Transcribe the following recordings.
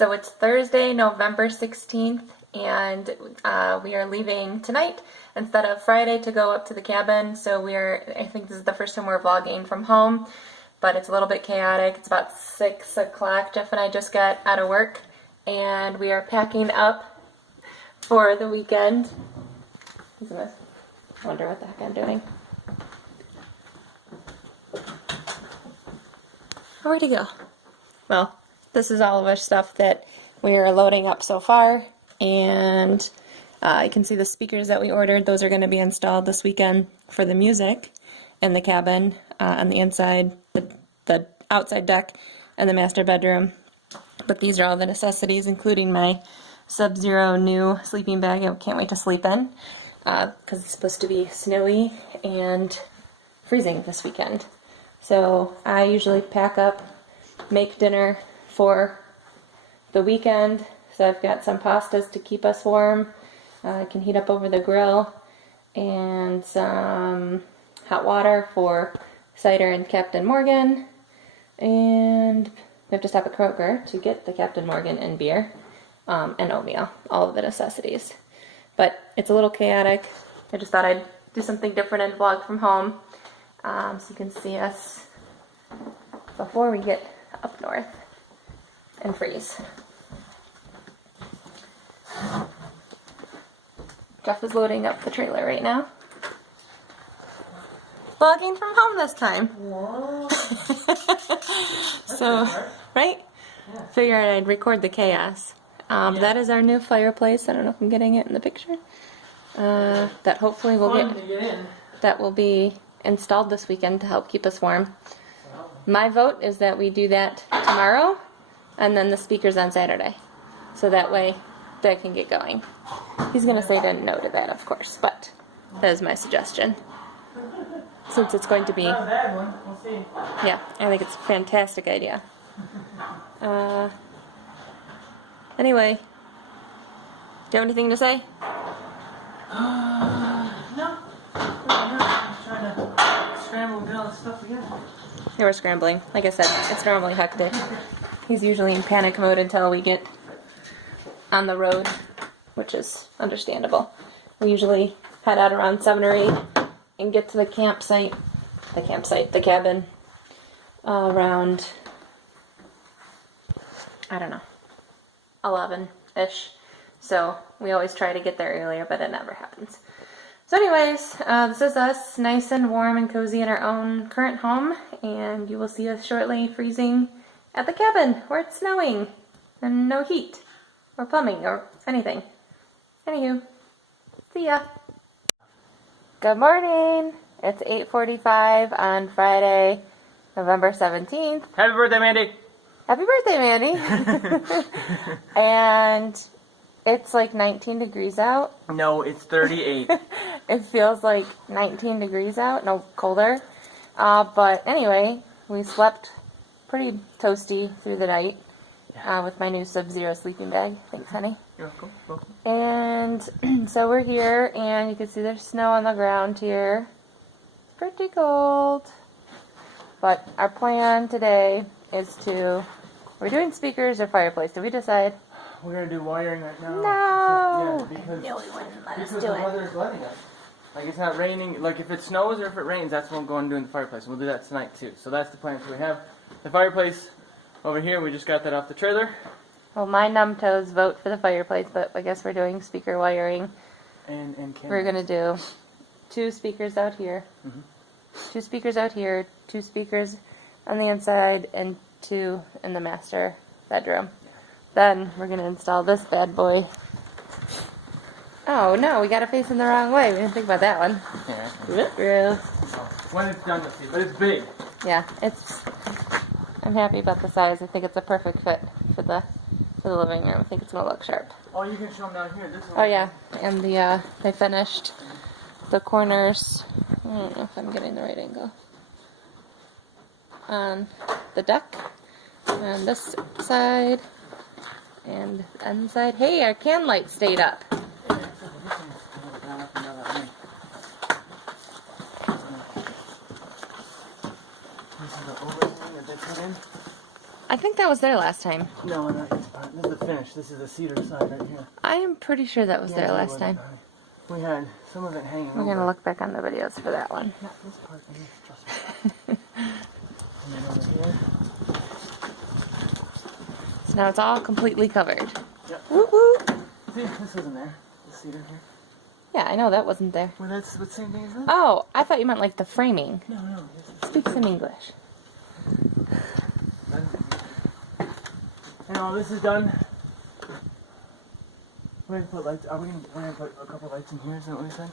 So it's Thursday, November 16th, and we are leaving tonight instead of Friday to go up to the cabin. So I think this is the first time we're vlogging from home, but it's a little bit chaotic. It's about 6 o'clock. Jeff and I just got out of work, and we are packing up for the weekend. I wonder what the heck I'm doing. Where'd he go? Well, this is all of our stuff that we are loading up so far, and you can see the speakers that we ordered. Those are going to be installed this weekend for the music in the cabin, on the inside, the outside deck, and the master bedroom. But these are all the necessities, including my Sub-Zero new sleeping bag I can't wait to sleep in, because it's supposed to be snowy and freezing this weekend. So I usually pack up, make dinner for the weekend. So I've got some pastas to keep us warm. I can heat up over the grill, and some hot water for cider and Captain Morgan. And we have to stop at Kroger to get the Captain Morgan and beer, and oatmeal, all of the necessities. But it's a little chaotic. I just thought I'd do something different and vlog from home, so you can see us before we get up north and freeze. Jeff is loading up the trailer right now. Vlogging from home this time. So, right? Yeah. Figured I'd record the chaos. Yeah. That is our new fireplace. I don't know if I'm getting it in the picture. That hopefully that will be installed this weekend to help keep us warm. My vote is that we do that tomorrow, and then the speakers on Saturday, so that way that can get going. He's going to say no to that, of course, but that is my suggestion. Since it's going to be... Not a bad one. We'll see. Yeah, I think it's a fantastic idea. Anyway, do you have anything to say? No. I'm trying to scramble and get all the stuff together. Yeah, we're scrambling. Like I said, it's normally hectic. He's usually in panic mode until we get on the road, which is understandable. We usually head out around 7 or 8 and get to the cabin, around, I don't know, 11-ish. So we always try to get there earlier, but it never happens. So anyways, this is us, nice and warm and cozy in our own current home, and you will see us shortly freezing at the cabin where it's snowing and no heat or plumbing or anything. Anywho, see ya. Good morning. It's 8:45 on Friday, November 17th. Happy birthday, Mandy! Happy birthday, Mandy! And it's like 19 degrees out. No, it's 38. It feels like 19 degrees out, no colder. But anyway, we slept pretty toasty through the night with my new Sub-Zero sleeping bag. Thanks, honey. You're welcome. And so we're here, and you can see there's snow on the ground here. Pretty cold. But our plan today is we're doing speakers or fireplace. Did we decide? We're going to do wiring right now. No! Because I knew he wouldn't let us do the it. weather is letting us. Like, it's not raining. Like, if it snows or if it rains, that's when we'll go and do the fireplace. We'll do that tonight, too. So that's the plan. So we have the fireplace over here. We just got that off the trailer. Well, my numb toes vote for the fireplace, but I guess we're doing speaker wiring. And we're going to do 2 speakers out here. 2 speakers out here, 2 speakers on the inside, and 2 in the master bedroom. Then we're going to install this bad boy. Oh no, we got it facing the wrong way. We didn't think about that one. Yeah. When it's done, you'll see. But it's big. Yeah, I'm happy about the size. I think it's a perfect fit for the living room. I think it's going to look sharp. Oh, you can show them down here. Oh yeah, and they finished the corners. I don't know if I'm getting the right angle. On the deck, on this side, and end side. Hey, our can light stayed up. This is the overhang that they put in. I think that was there last time. No, not. This is the finish. This is the cedar side right here. I am pretty sure that was there that last was time. We had some of it hanging We're gonna look back on the videos for that one. Not this part, trust me. And then over here. So now it's all completely covered. Yep. Woo woo! See, this wasn't there. The cedar here. Yeah, I know that wasn't there. Well, that's the same thing as that? Oh, I thought you meant like the framing. No. Speak some English. And all this is done. We're gonna put lights. We're gonna put a couple lights in here. Is that what we said?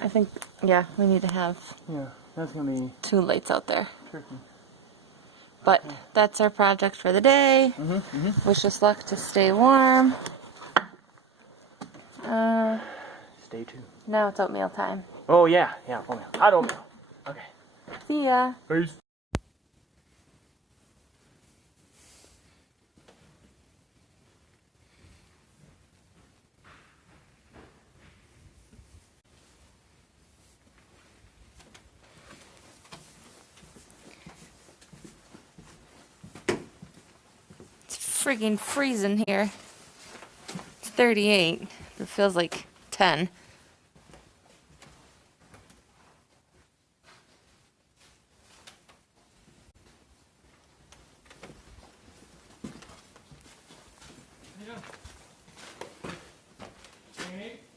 I think, yeah, we need to have Yeah, that's gonna be 2 lights out there. tricky. But that's our project for the day. Wish us luck to stay warm. Stay tuned. Now it's oatmeal time. Oh yeah, oatmeal. Hot oatmeal. Okay. See ya. Peace. It's freaking freezing here. It's 38. It feels like 10.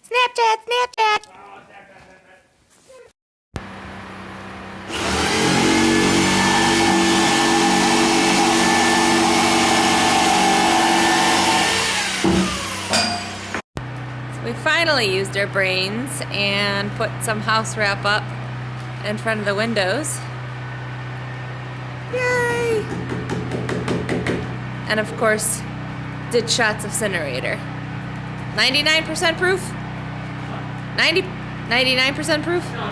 Snapchat! We finally used our brains and put some house wrap up in front of the windows. Yay! And of course, did shots of Cinerator. 99% proof? 99% proof? No,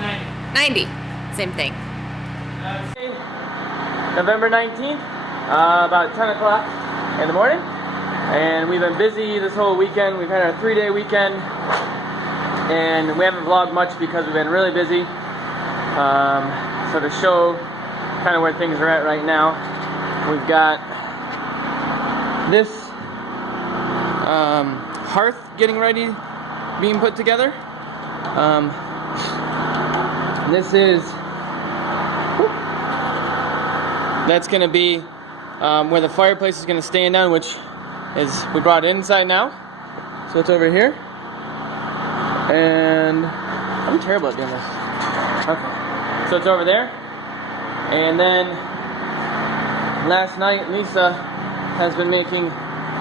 90. 90. Same thing. November 19th, about 10 o'clock in the morning. And we've been busy this whole weekend. We've had our 3-day weekend. And we haven't vlogged much because we've been really busy. So to show kind of where things are at right now, we've got this hearth getting ready, being put together. This is, that's going to be where the fireplace is going to stand on, which is, we brought it inside now. So it's over here. And I'm terrible at doing this. Okay. So it's over there. And then last night Lisa has been making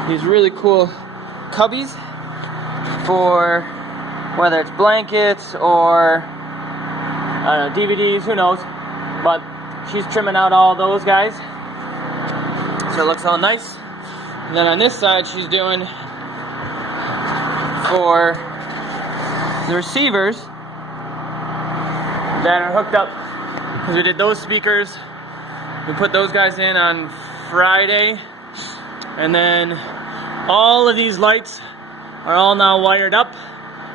these really cool cubbies for whether it's blankets or I don't know, DVDs, who knows. But she's trimming out all those guys. So it looks all nice. And then on this side she's doing for the receivers that are hooked up, because we did those speakers. We put those guys in on Friday, and then all of these lights are all now wired up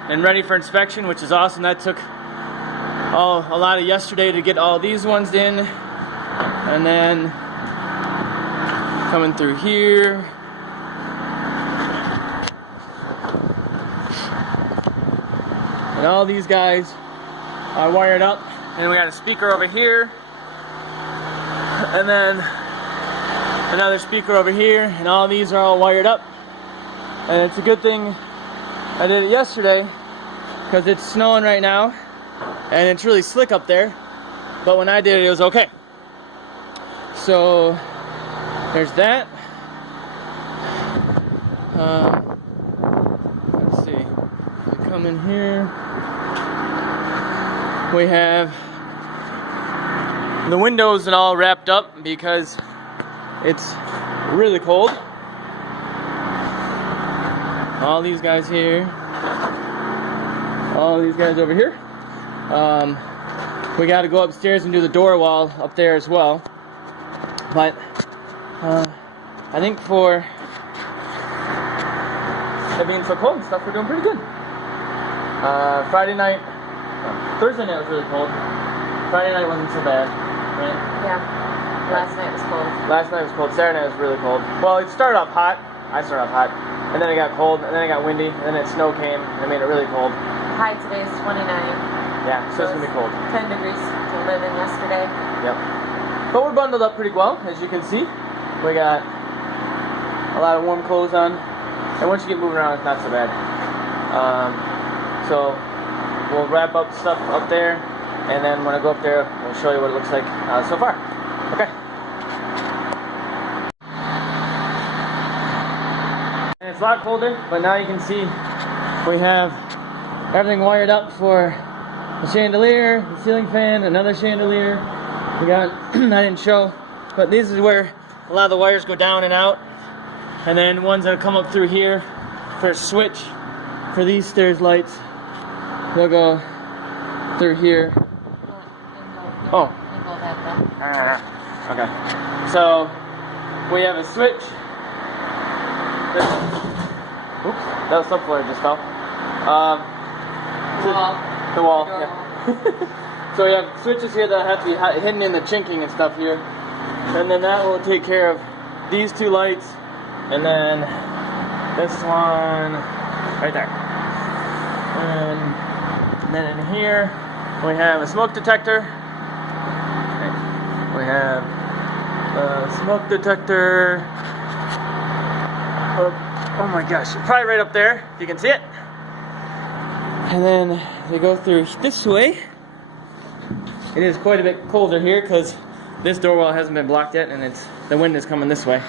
and ready for inspection, which is awesome. That took a lot of yesterday to get all these ones in, and then coming through here. And all these guys are wired up. And we got a speaker over here. And then another speaker over here. And all these are all wired up. And it's a good thing I did it yesterday, because it's snowing right now. And it's really slick up there. But when I did it, it was okay. So there's that. Let's see. We come in here. We have the windows and all wrapped up because it's really cold. All these guys here. All these guys over here. We got to go upstairs and do the door wall up there as well. But I think for it being so cold and stuff, we're doing pretty good. Thursday night was really cold. Friday night wasn't so bad, right? Yeah. Last night was cold. Last night was cold. Saturday night was really cold. Well, it started off hot, I started off hot. And then it got cold, and then it got windy, and then it snow came, and it made it really cold. High today is 29. Yeah, so it's gonna be cold. 10 degrees to live in yesterday. Yep. But we're bundled up pretty well, as you can see. We got a lot of warm clothes on, and once you get moving around, it's not so bad. So we'll wrap up stuff up there, and then when I go up there, we'll show you what it looks like so far. Okay. And it's a lot colder, but now you can see we have everything wired up for the chandelier, the ceiling fan, another chandelier. We got, I didn't show, but this is where a lot of the wires go down and out. And then ones that come up through here for a switch for these stairs lights, they'll go through here. Oh. Okay. So we have a switch. Oops, that was subfloor just fell. The wall. Yeah. So we have switches here that have to be hidden in the chinking and stuff here, and then that will take care of these two lights, and then this one right there. And then in here we have a smoke detector. We have a smoke detector. Oh my gosh, probably right up there, if you can see it. And then they go through this way. It is quite a bit colder here because this door wall hasn't been blocked yet, and the wind is coming this way.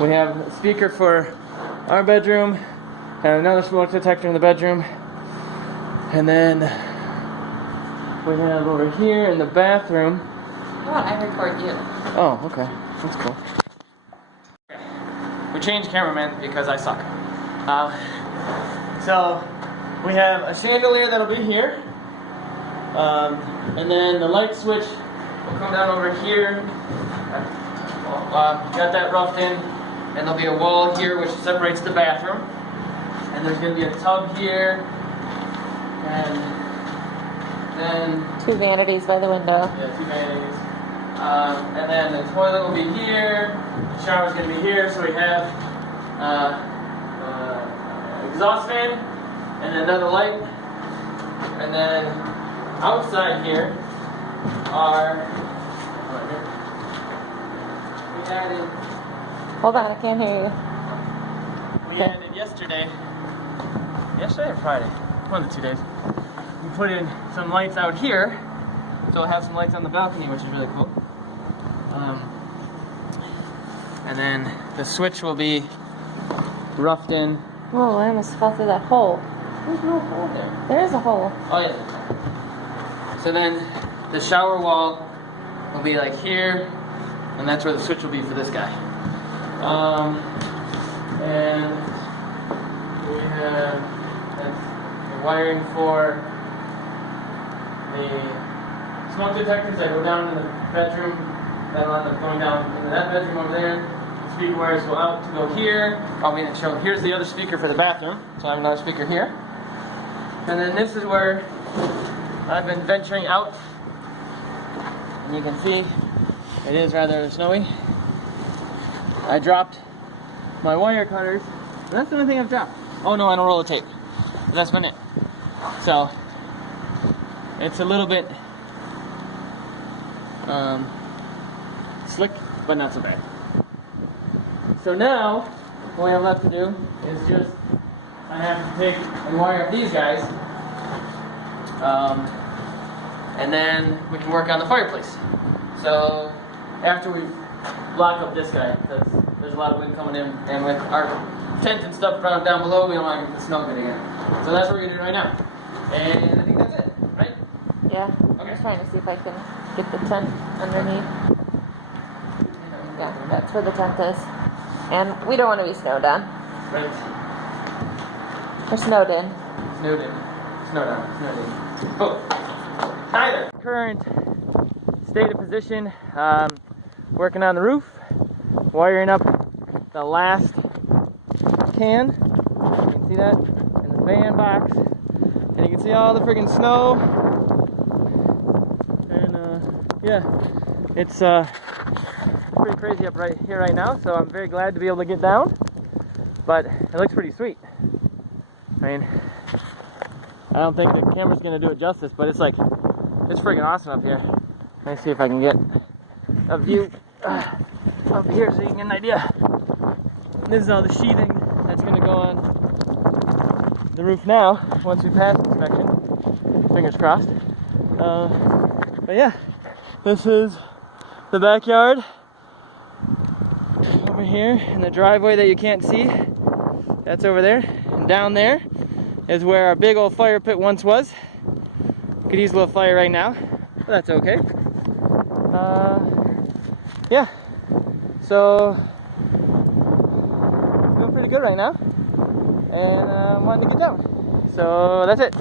We have a speaker for our bedroom, and another smoke detector in the bedroom. And then we have over here in the bathroom. How about I record you? Oh, okay. That's cool. We changed cameraman because I suck. So we have a chandelier that'll be here, and then the light switch will come down over here. Got that roughed in, and there'll be a wall here which separates the bathroom. And there's going to be a tub here, and then 2 vanities by the window. yeah, 2 vanities. And then the toilet will be here, the shower's going to be here, so we have exhaust fan, and then another light, and then outside here are, we added, Hold on, I can't hear you. we added yesterday or Friday, one of the 2 days, we put in some lights out here, so we'll have some lights on the balcony, which is really cool. And then the switch will be roughed in. Whoa, I almost fell through that hole. There's no hole there. There is a hole. Oh yeah. So then the shower wall will be like here, and that's where the switch will be for this guy. And we have the wiring for the smoke detectors that go down in the bedroom. That'll end up going down into that bedroom over there. The speaker wires go out to go here. Here's the other speaker for the bathroom. So I have another speaker here. And then this is where I've been venturing out. And you can see it is rather snowy. I dropped my wire cutters. And that's the only thing I've dropped. Oh no, I don't roll the tape. But that's been it. So it's a little bit slick, but not so bad. So now, what we have left to do is just, I have to take and wire up these guys, and then we can work on the fireplace. So after we block up this guy, because there's a lot of wind coming in, and with our tent and stuff down below, we don't want to get the snow good again. So that's what we're going to do right now. And I think that's it, right? Yeah. I'm just trying to see if I can get the tent underneath. Yeah, that's where the tent is. And we don't want to be snowed on. Right. Or snowed in. Snowed in. Snowed on. Snowed in. Cool. Hi there. Current state of position. Working on the roof. Wiring up the last can. You can see that in the fan box. And you can see all the friggin' snow. And yeah, it's pretty crazy up right here right now, so I'm very glad to be able to get down. But it looks pretty sweet. I mean, I don't think the camera's gonna do it justice, but it's freaking awesome up here. Let me see if I can get a view up here so you can get an idea. This is all the sheathing that's gonna go on the roof now once we pass inspection. Fingers crossed. But yeah, this is the backyard over here, and the driveway that you can't see, that's over there. And down there is where our big old fire pit once was. Could use a little fire right now, but that's okay. Yeah, so feeling pretty good right now, and I'm wanting to get down. So that's it.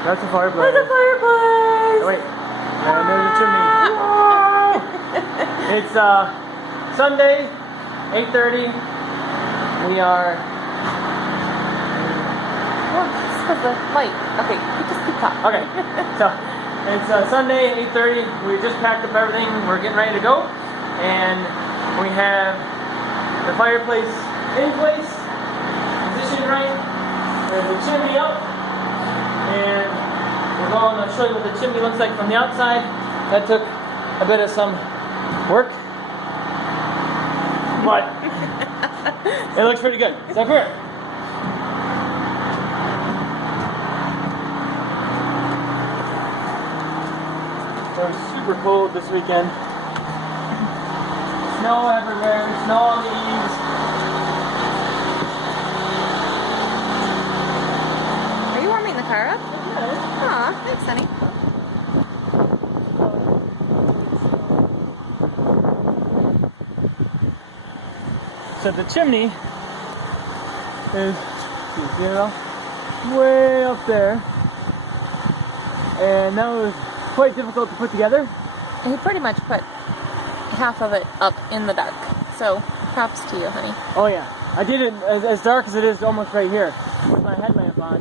That's a fireplace. There's a fireplace! Oh, wait, there's a chimney. It's Sunday, 8:30. We are... Oh, this was the light. Okay, you just keep talking. Okay, so it's Sunday, 8:30. We just packed up everything. We're getting ready to go. And we have the fireplace in place, positioned right. There's the chimney up. And we're going to show you what the chimney looks like from the outside. That took a bit of some work, but it looks pretty good. So here. So it's super cold this weekend. Snow everywhere, snow on the eaves. Car up? Aw, thanks, Sunny. So the chimney is, see it all? Way up there. And that was quite difficult to put together. He pretty much put half of it up in the dark. So, props to you, honey. Oh yeah. I did it as dark as it is almost right here with my headlamp on.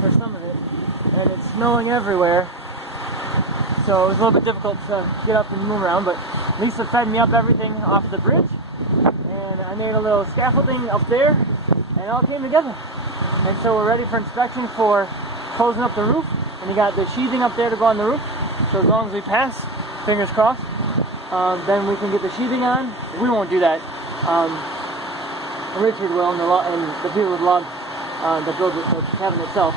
For some of it, and it's snowing everywhere, so it was a little bit difficult to get up and move around, but Lisa fed me up everything off the bridge, and I made a little scaffolding up there, and it all came together. And so we're ready for inspection for closing up the roof, and you got the sheathing up there to go on the roof, so as long as we pass, fingers crossed, then we can get the sheathing on. We won't do that. Richard will, and the people with log that build the cabin itself.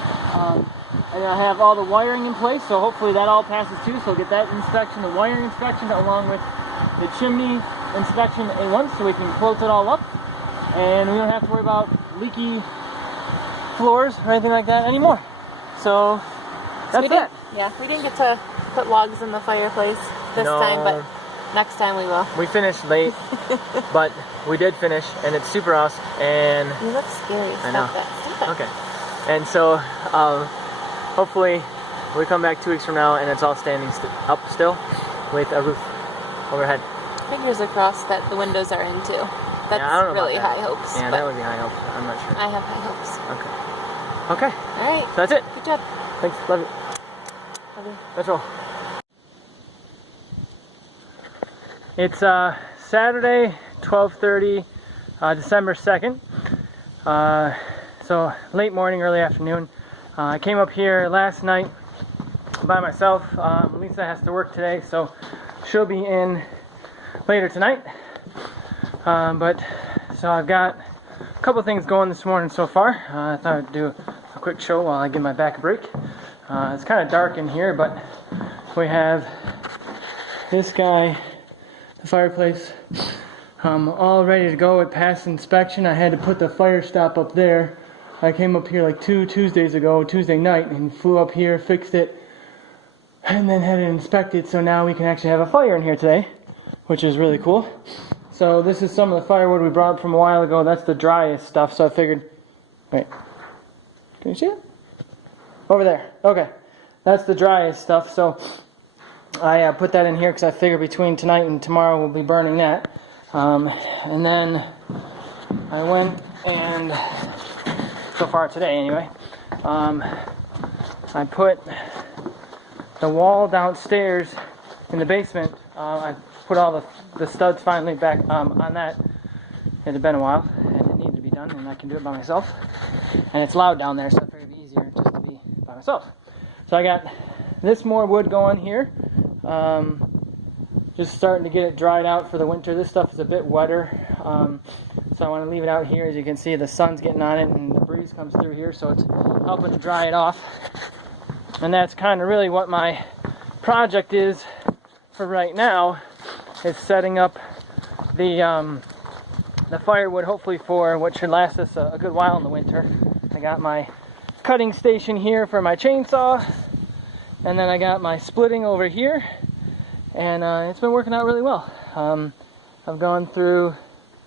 And I have all the wiring in place, so hopefully that all passes too. So we'll get that inspection, the wiring inspection, along with the chimney inspection at once, so we can close it all up. And we don't have to worry about leaky floors or anything like that anymore. So that's it. Yeah, we didn't get to put logs in the fireplace this time, but next time we will. We finished late, but we did finish, and it's super awesome. And you look scary. I know. Stop it. Okay. And so, hopefully, we come back 2 weeks from now, and it's all standing up still, with a roof overhead. Fingers crossed that the windows are in too. That's really high hopes. Yeah, that would be high hopes. I'm not sure. I have high hopes. Okay. Okay. All right. So that's it. Good job. Thanks. Love you. Love you. That's all. It's Saturday, 12:30, December 2nd. So late morning, early afternoon. I came up here last night by myself. Lisa has to work today, so she'll be in later tonight. So I've got a couple things going this morning so far. I thought I'd do a quick show while I give my back a break. It's kind of dark in here, but we have this guy, the fireplace, all ready to go. It passed inspection. I had to put the fire stop up there. I came up here like Tuesday night, and flew up here, fixed it, and then had it inspected, so now we can actually have a fire in here today, which is really cool. So this is some of the firewood we brought up from a while ago. That's the driest stuff, so I figured, wait, can you see it? Over there, okay. That's the driest stuff, so I put that in here because I figured between tonight and tomorrow we'll be burning that. And then I went and, so far today anyway, I put the wall downstairs in the basement. I put all the studs finally back on that. It had been a while and it needed to be done, and I can do it by myself. And it's loud down there, so I figured it'd be easier just to be by myself. So I got this more wood going here. Just starting to get it dried out for the winter. This stuff is a bit wetter, so I want to leave it out here. As you can see, the sun's getting on it and the breeze comes through here, so it's helping to dry it off. And that's kind of really what my project is for right now, is setting up the firewood, hopefully for what should last us a good while in the winter. I got my cutting station here for my chainsaw, and then I got my splitting over here, and it's been working out really well. I've gone through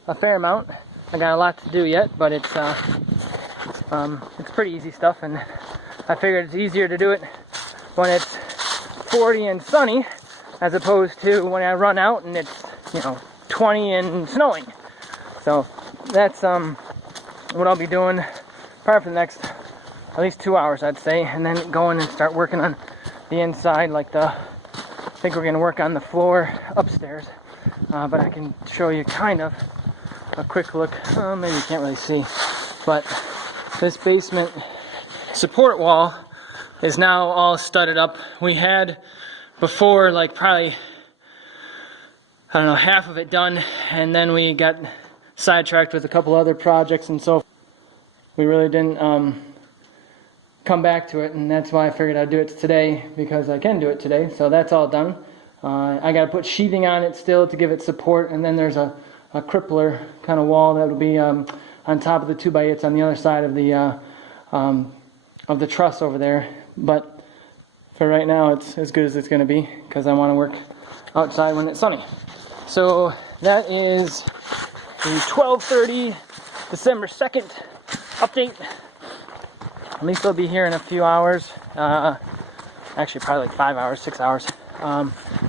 a fair amount. I got a lot to do yet, but it's pretty easy stuff, and I figured it's easier to do it when it's 40 and sunny as opposed to when I run out and it's 20 and snowing. So that's what I'll be doing probably for the next at least 2 hours, I'd say, and then going and start working on the inside. I think we're gonna work on the floor upstairs, but I can show you kind of a quick look. Maybe you can't really see, but this basement support wall is now all studded up. We had before probably, I don't know, half of it done, and then we got sidetracked with a couple other projects, and so we really didn't come back to it, and that's why I figured I'd do it today, because I can do it today. So that's all done. I got to put sheathing on it still to give it support, and then there's a crippler kind of wall that will be on top of the 2x8s on the other side of the truss over there. But for right now, it's as good as it's going to be, because I want to work outside when it's sunny. So that is the 12:30 December 2nd update. Lisa will be here in a few hours. Actually, probably 5 hours, 6 hours.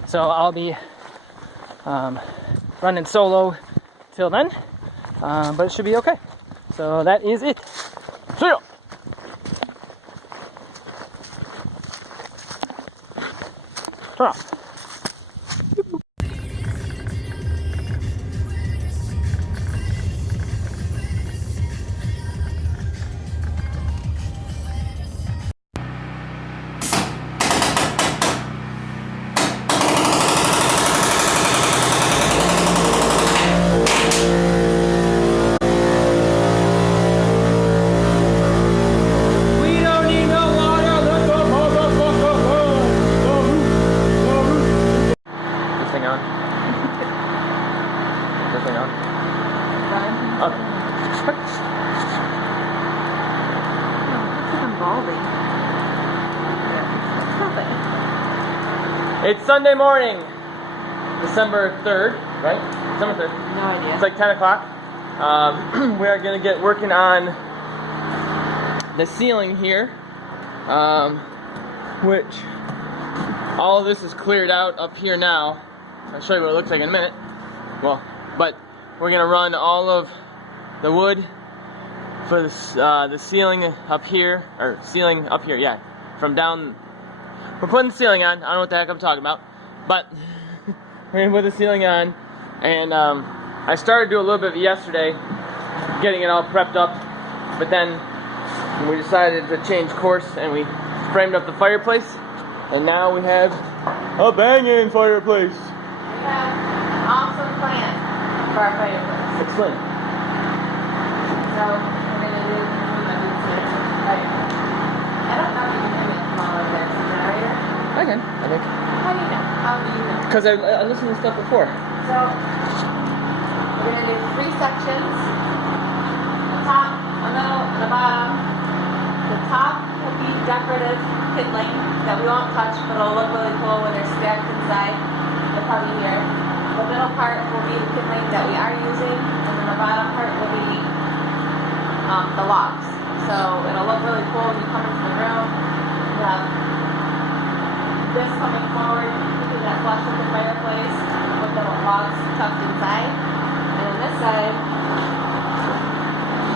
So I'll be running solo till then, but it should be okay. So that is it. See ya! Turn off. It's Sunday morning, December 3rd, right? December 3rd. No idea. It's like 10 o'clock. We are going to get working on the ceiling here, which all of this is cleared out up here now. I'll show you what it looks like in a minute. Well, but we're going to run all of the wood for the ceiling up here, yeah, from down. We're putting the ceiling on. I don't know what the heck I'm talking about, but we're gonna put the ceiling on, and I started to do a little bit of it yesterday, getting it all prepped up but then we decided to change course and we framed up the fireplace, and now we have a banging fireplace. We have an awesome plan for our fireplace. Explain. So we're gonna do fire. I don't know if you can hear me from all over there. Is the generator? I can, I think. How do you know? How do you know? Because I listened to stuff before. So we're gonna do 3 sections: a top, a middle, and a bottom. The top will be decorative kindling that we won't touch, but it'll look really cool when they're stacked inside the party here. The middle part will be the kindling that we are using, and then the bottom part will be the logs. So it'll look really cool when you come into the room. You have this coming forward, keeping that flush with the fireplace, with the logs tucked inside. And on this side,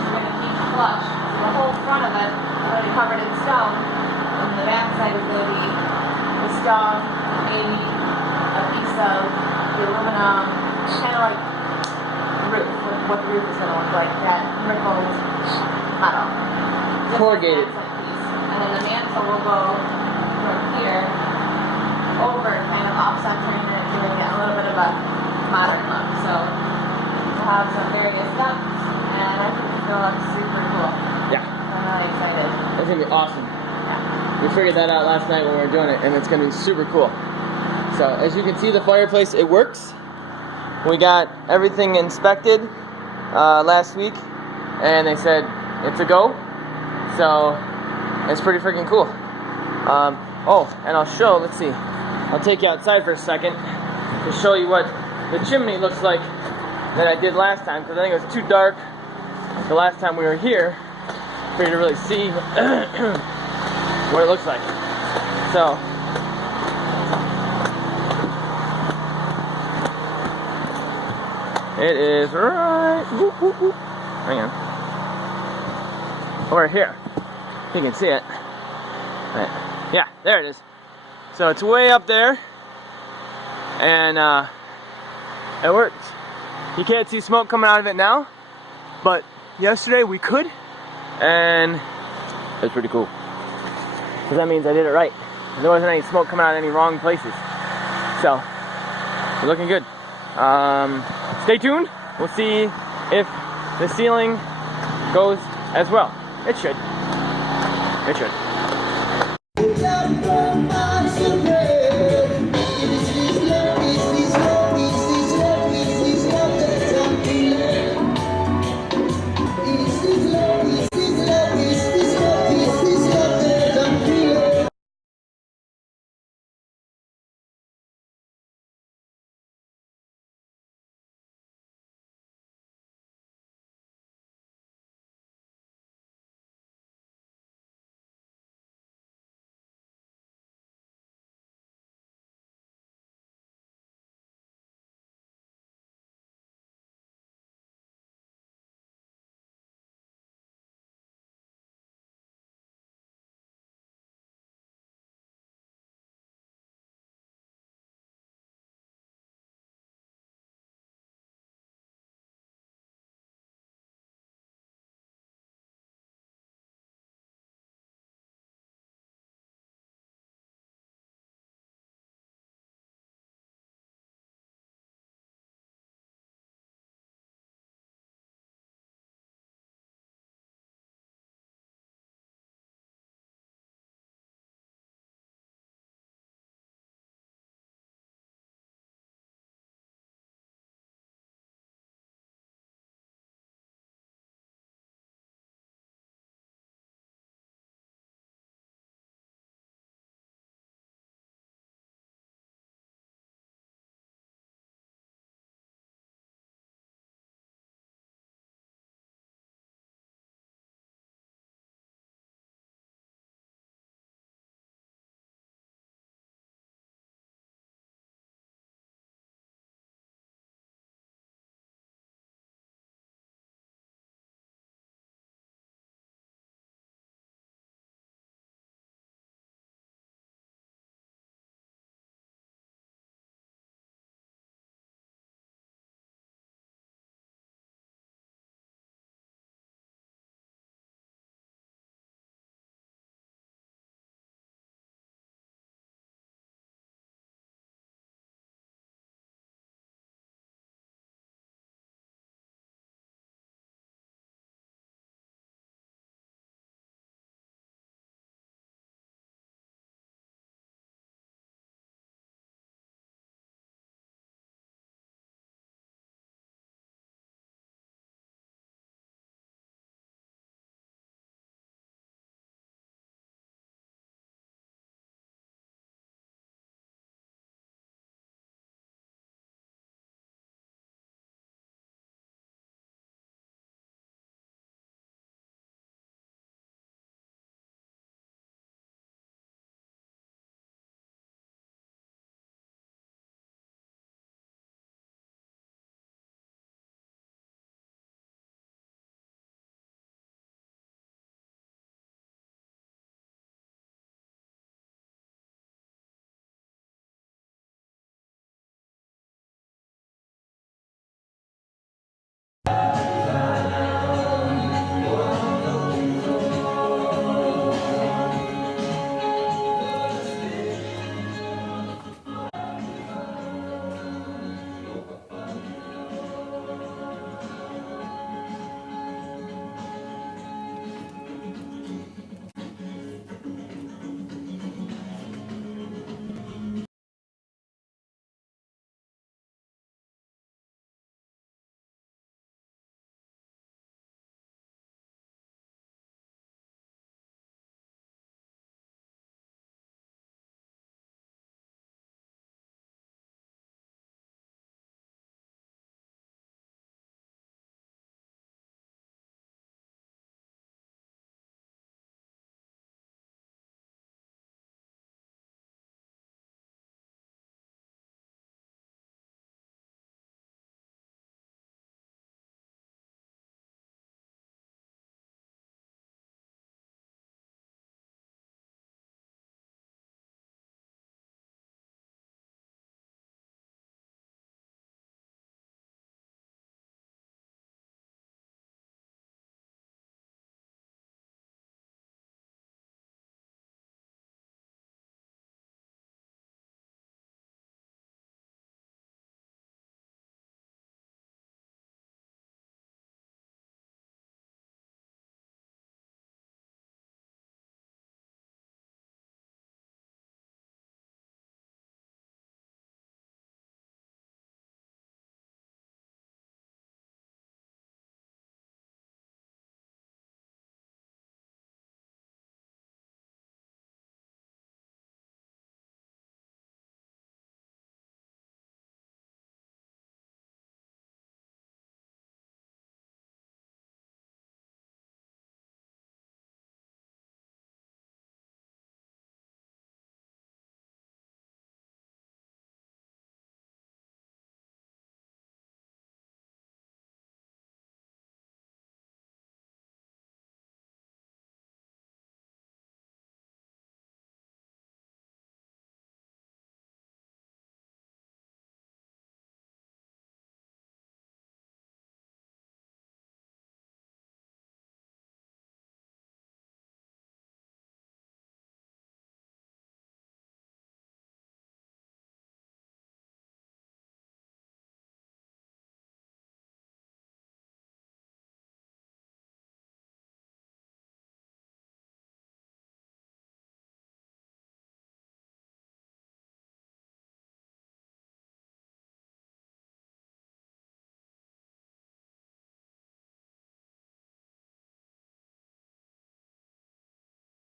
we're going to keep flush. The whole front of it is going to be covered in stone, and the back side is going to be the stone, maybe a piece of the aluminum, kind of like roof, what the roof is going to look like, that wrinkled metal. Corrugated. And then the mantle will go from here over, kind of off-centering it, giving it a little bit of a modern look. So we'll have some various steps, and I think it's going to look super cool. Yeah. I'm really excited. It's going to be awesome. Yeah. We figured that out last night when we were doing it, and it's going to be super cool. So as you can see, the fireplace, it works. We got everything inspected last week, and they said it's a go. So it's pretty freaking cool. Oh, and I'll show, let's see. I'll take you outside for a second to show you what the chimney looks like that I did last time, because I think it was too dark the last time we were here for you to really see what it looks like. So it is right, whoop, whoop, whoop. Hang on, over here. You can see it. Right. Yeah, there it is. So it's way up there, and it works. You can't see smoke coming out of it now, but yesterday we could, and it's pretty cool. Because that means I did it right. There wasn't any smoke coming out of any wrong places. So, we're looking good. Stay tuned. We'll see if the ceiling goes as well. It should. It should.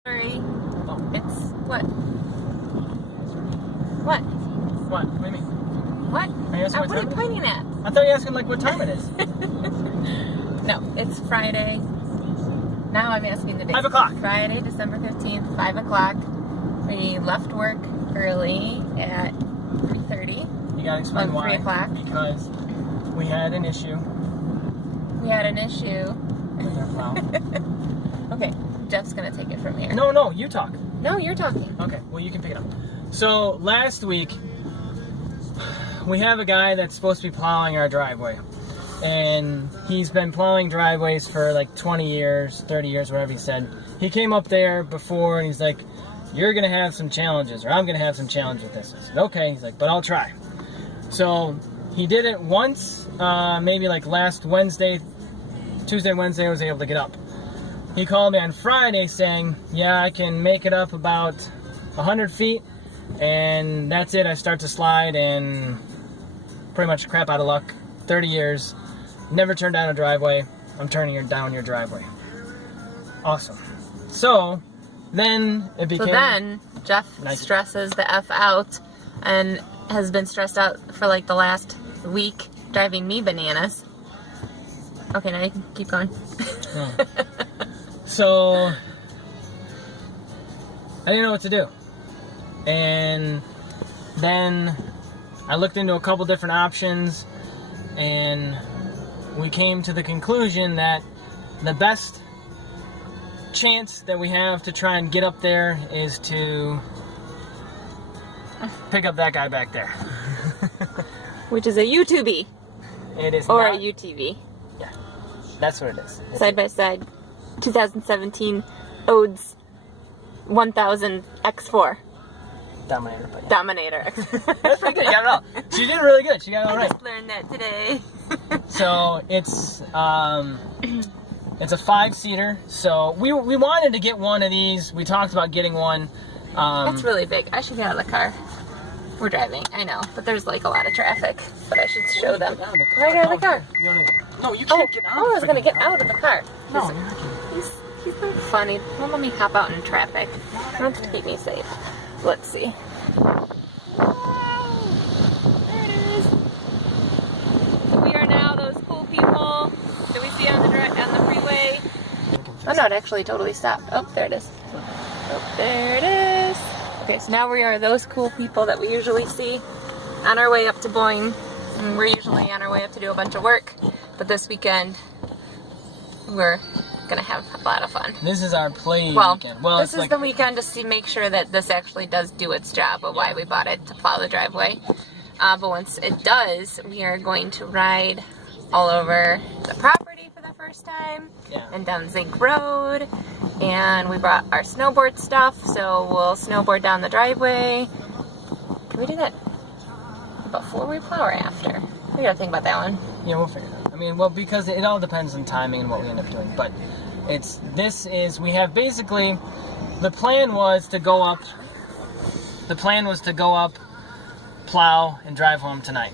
Sorry. Oh. It's what? What? What? What do you mean? What? Are you asking What are you time it is? pointing at? I thought you were asking like what time it is. No, it's Friday. Now I'm asking the date. 5 o'clock. Friday, December 15th, 5 o'clock. We left work early at 3:30. You gotta explain why. 3 o'clock. Because we had an issue We had an issue. with our plow. Okay, Jeff's gonna take it from here. No, you talk. No, you're talking. Okay, well you can pick it up. So last week, we have a guy that's supposed to be plowing our driveway. And he's been plowing driveways for like 20 years, 30 years, whatever he said. He came up there before and he's like, you're gonna have some challenges, or I'm gonna have some challenge with this. I said, okay. He's like, but I'll try. So he did it once, maybe like last Wednesday, Tuesday, Wednesday, I was able to get up. He called me on Friday saying, yeah, I can make it up about 100 feet, and that's it. I start to slide, and pretty much crap out of luck. 30 years, never turned down a driveway. I'm turning down your driveway. Awesome. So then it became. So then Jeff Nice. stresses the F out and has been stressed out for like the last week, driving me bananas. Okay, now you can keep going. Oh. So I didn't know what to do. And then I looked into a couple different options, and we came to the conclusion that the best chance that we have to try and get up there is to pick up that guy back there. Which is a UTV It is or not, a UTV. Yeah, that's what it is. Side by side, 2017 Odes 1000 X4 Dominator, but yeah. Dominator. That's pretty good. You got it all. She did really good. She got it all I right. just learned that today. So it's a 5-seater. So we wanted to get one of these. We talked about getting one. That's really big. I should get out of the car. We're driving, I know, but there's like a lot of traffic. But I should show them. Get out of the Why get out of the car? No, you can't get out. I was of gonna the get car. out of the car. No, He's not funny. Don't let me hop out in traffic. Don't keep me safe. Let's see. There it is. We are now those cool people that we see on the freeway. Oh no, it actually totally stopped. Oh, there it is. Oh, there it is. Okay, so now we are those cool people that we usually see on our way up to Boyne. And we're usually on our way up to do a bunch of work, but this weekend we're gonna have a lot of fun. This is our play Well, weekend. Well, this it's is like, the weekend to see, make sure that this actually does do its job of why we bought it, to plow the driveway. But once it does, we are going to ride all over the property for the first time, Yeah. and down Zink Road, and we brought our snowboard stuff, so we'll snowboard down the driveway. Can we do that before we plow or after? We gotta think about that one. Yeah, we'll figure it out. I mean, well, because it all depends on timing and what we end up doing. But we have basically, the plan was to go up, plow, and drive home tonight.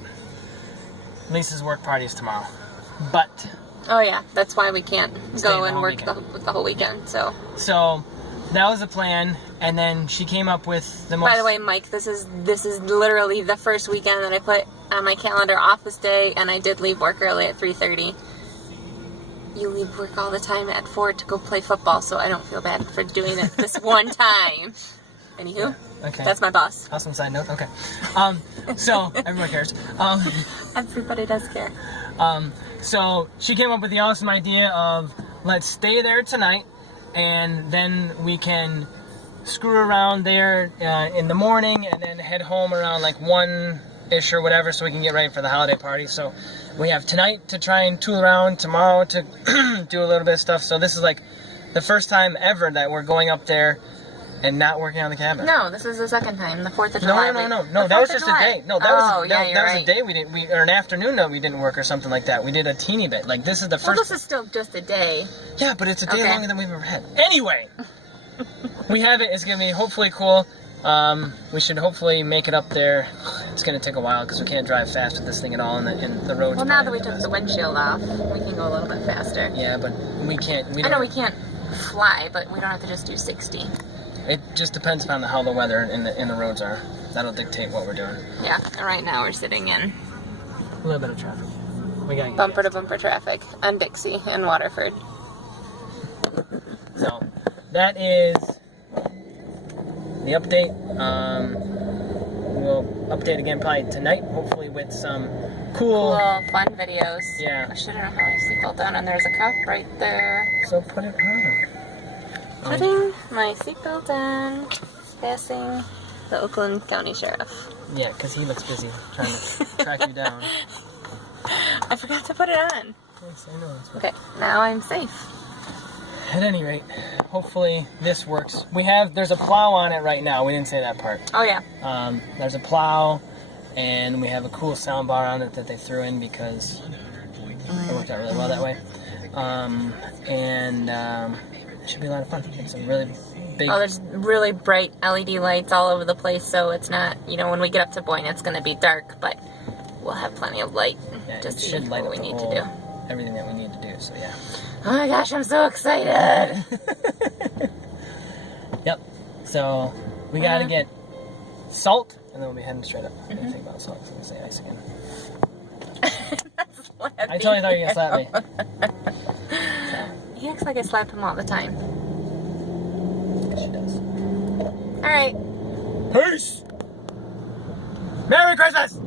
Lisa's work party is tomorrow. But, Oh yeah, that's why we can't Stay go the and whole work weekend. the whole weekend, so. so, that was the plan, and then she came up with the most... By the way, Mike, this is literally the first weekend that I put on my calendar office day, and I did leave work early at 3:30. You leave work all the time at 4 to go play football, so I don't feel bad for doing it this one time. Anywho, Okay. that's my boss. Awesome side note. Okay. So everyone cares. Everybody does care. So she came up with the awesome idea of let's stay there tonight, and then we can screw around there in the morning, and then head home around like 1-ish or whatever, so we can get ready for the holiday party. So we have tonight to try and tool around, tomorrow to do a little bit of stuff. So this is like the first time ever that we're going up there and not working on the cabin. No, this is the second time, the 4th of July. No. The That was 4th of just July. a day. No, that was yeah, that you're was right. a day we didn't, or an afternoon that we didn't work or something like that. We did a teeny bit. Like this is the Well, first. this is still just a day. Yeah, but it's a day Okay. longer than we've ever had. Anyway, we have it. It's gonna be hopefully cool. We should hopefully make it up there. It's gonna take a while because we can't drive fast with this thing at all, and the roads. Well, now that we took the windshield off, we can go a little bit faster. Yeah, but we can't. I know we can't fly, but we don't have to just do 60. It just depends on how the weather and the roads are. That'll dictate what we're doing. Yeah, and right now we're sitting in A little bit of traffic. We got bumper to bumper traffic on Dixie and Waterford. So that is the update. We'll update again probably tonight, hopefully with some cool fun videos. Yeah. I should have had my seatbelt on, and there's a cop right there. So put it on. Putting my seatbelt on, passing the Oakland County Sheriff. Yeah, because he looks busy trying to track you down. I forgot to put it on. Yes, I know. Okay, now I'm safe. At any rate, hopefully this works. There's a plow on it right now. We didn't say that part. Oh yeah. There's a plow, and we have a cool sound bar on it that they threw in because it worked out really well that way. It should be a lot of fun. It's a really big... Oh, there's really bright LED lights all over the place, so it's not, when we get up to Boyne, it's going to be dark, but we'll have plenty of light to see what we need to do. Everything that we need to do, so yeah. Oh my gosh, I'm so excited! Yep. So, we gotta get salt, and then we'll be heading straight up. I didn't think about salt, so I'm gonna say ice again. I totally thought you were gonna slap me. He acts like I slap him all the time. Yeah, she does. Alright. Peace! Merry Christmas!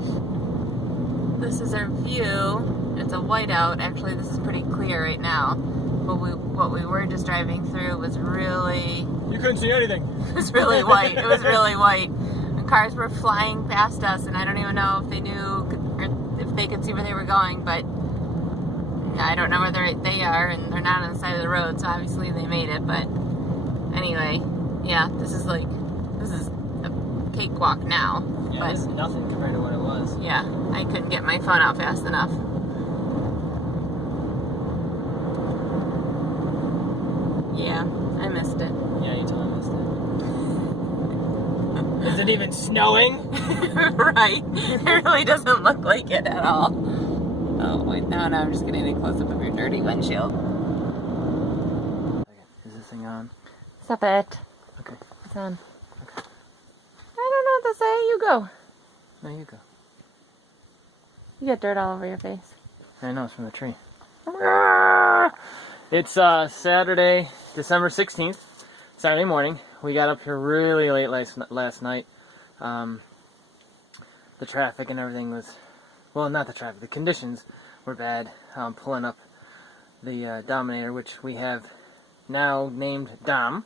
This is our view. It's a whiteout. Actually, this is pretty clear right now. But what we were just driving through was really... You couldn't see anything. It was really white. It was really white. And cars were flying past us, and I don't even know if they knew or if they could see where they were going, but I don't know whether they are, and they're not on the side of the road, so obviously they made it. But anyway, yeah, this is a cakewalk now. Yeah, but this is nothing compared to what it was. yeah, I couldn't get my phone out fast enough. Yeah, I missed it. Yeah, you totally missed it. Is it even snowing? Right. It really doesn't look like it at all. Oh, wait, no, I'm just getting a close-up of your dirty windshield. Is this thing on? Stop it. Okay. It's on. Okay. I don't know what to say. You go. No, you go. You got dirt all over your face. I know, it's from the tree. It's Saturday, December 16th, Saturday morning. We got up here really late last night. The traffic and everything was, well, not the traffic, the conditions were bad. Pulling up the Dominator, which we have now named Dom.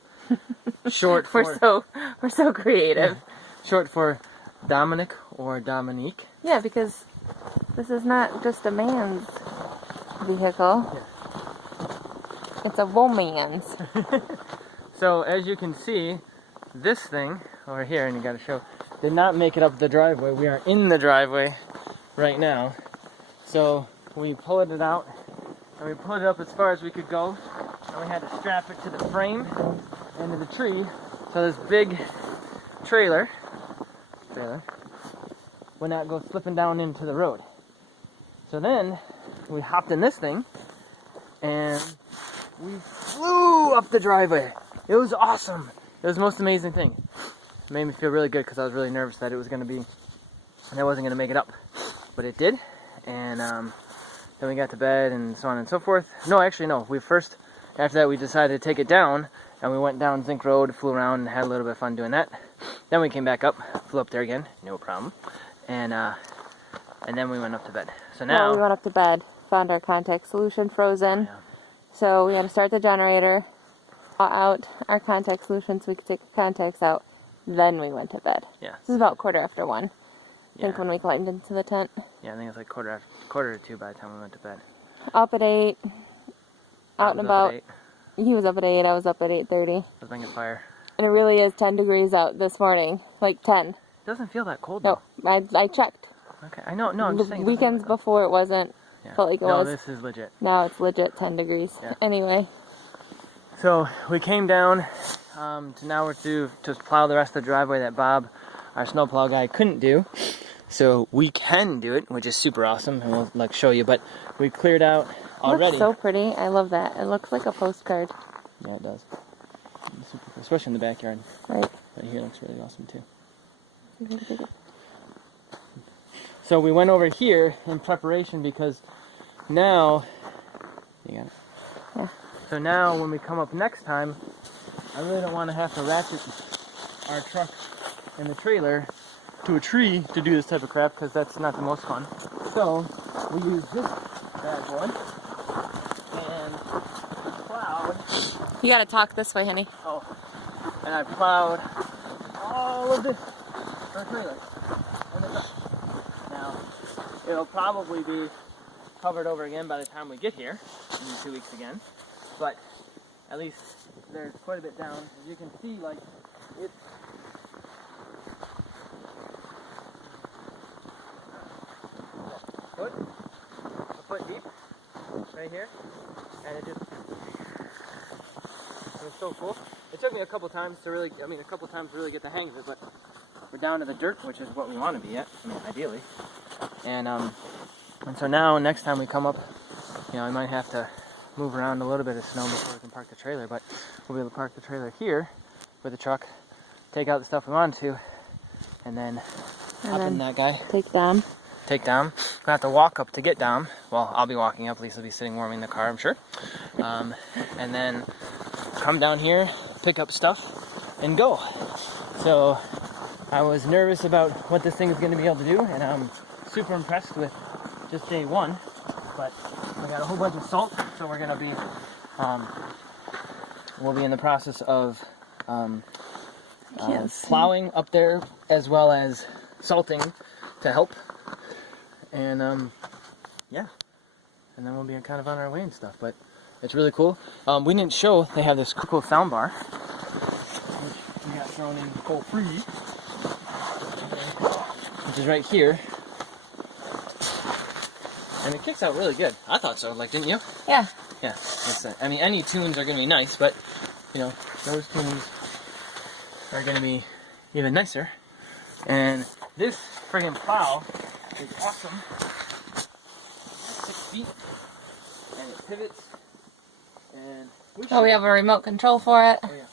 Short for... We're so creative. Short for Dominic or Dominique. Yeah, because this is not just a man's vehicle. Yeah. It's a woman's. So as you can see, this thing over here, and you got to show, did not make it up the driveway. We are in the driveway right now. So we pulled it out, and we pulled it up as far as we could go, and we had to strap it to the frame and to the tree. So this big trailer would not go slipping down into the road. So then we hopped in this thing, and we flew up the driveway. It was awesome. It was the most amazing thing. It made me feel really good because I was really nervous that it was going to be, and I wasn't going to make it up. But it did. And then we got to bed and so on and so forth. No, actually, no. After that, we decided to take it down, and we went down Zink Road, flew around, and had a little bit of fun doing that. Then we came back up, flew up there again, no problem. And then we went up to bed. So now... Well, we went up to bed, found our contact solution frozen. Yeah. So we had to start the generator, out our contact solution so we could take the contacts out. Then we went to bed. Yeah. This is about 1:15. I Yeah. think when we climbed into the tent. Yeah, I think it was like quarter to 2 by the time we went to bed. Up at 8. Out and about. 8. He was up at 8. I was up at 8:30. I was making fire. And it really is 10 degrees out this morning. Like 10. It doesn't feel that cold No, though. I checked. Okay, I know. No, I'm The just saying. weekends before it wasn't. Yeah. Felt like it no, was. this is legit. Now it's legit 10 degrees. Yeah. Anyway. So we came down to now we're to plow the rest of the driveway that Bob, our snowplow guy, couldn't do. So we can do it, which is super awesome, and we'll show you. But we cleared out already. It looks so pretty. I love that. It looks like a postcard. Yeah, it does. It's super cool, especially in the backyard. Right. But here looks really awesome too. So we went over here in preparation because now, you got it? Yeah. So now when we come up next time, I really don't want to have to ratchet our truck and the trailer to a tree to do this type of crap because that's not the most fun. So we use this bad boy and plowed. You gotta talk this way, honey. Oh, and I plowed all of this for a trailer. And the truck. Now, it'll probably be covered over again by the time we get here in 2 weeks again. But at least there's quite a bit down. As you can see, like, it's a foot deep right here, and it was so cool. It took me a couple times to really get the hang of it, but we're down to the dirt, which is what we want to be at, ideally. And so now next time we come up, I might have to move around a little bit of snow before we can park the trailer, but we'll be able to park the trailer here with the truck, take out the stuff we want to, and then hop in that guy. Take down. We'll have to walk up to get down. Well, I'll be walking up. Lisa will be sitting warming the car, I'm sure. And then come down here, pick up stuff, and go. So I was nervous about what this thing is going to be able to do, and I'm super impressed with just day one. But we got a whole bunch of salt, so we're going to be, we'll be in the process of plowing up there as well as salting to help. And yeah, and then we'll be kind of on our way and stuff, but it's really cool. We didn't show, they have this cool sound bar, which we got thrown in for free, which is right here. And it kicks out really good. I thought so, didn't you? Yeah. Yeah, that's it. Any tunes are going to be nice, but, those tunes are going to be even nicer. And this friggin' plow is awesome. It's 6 feet, and it pivots, and We have a remote control for it. Oh yeah.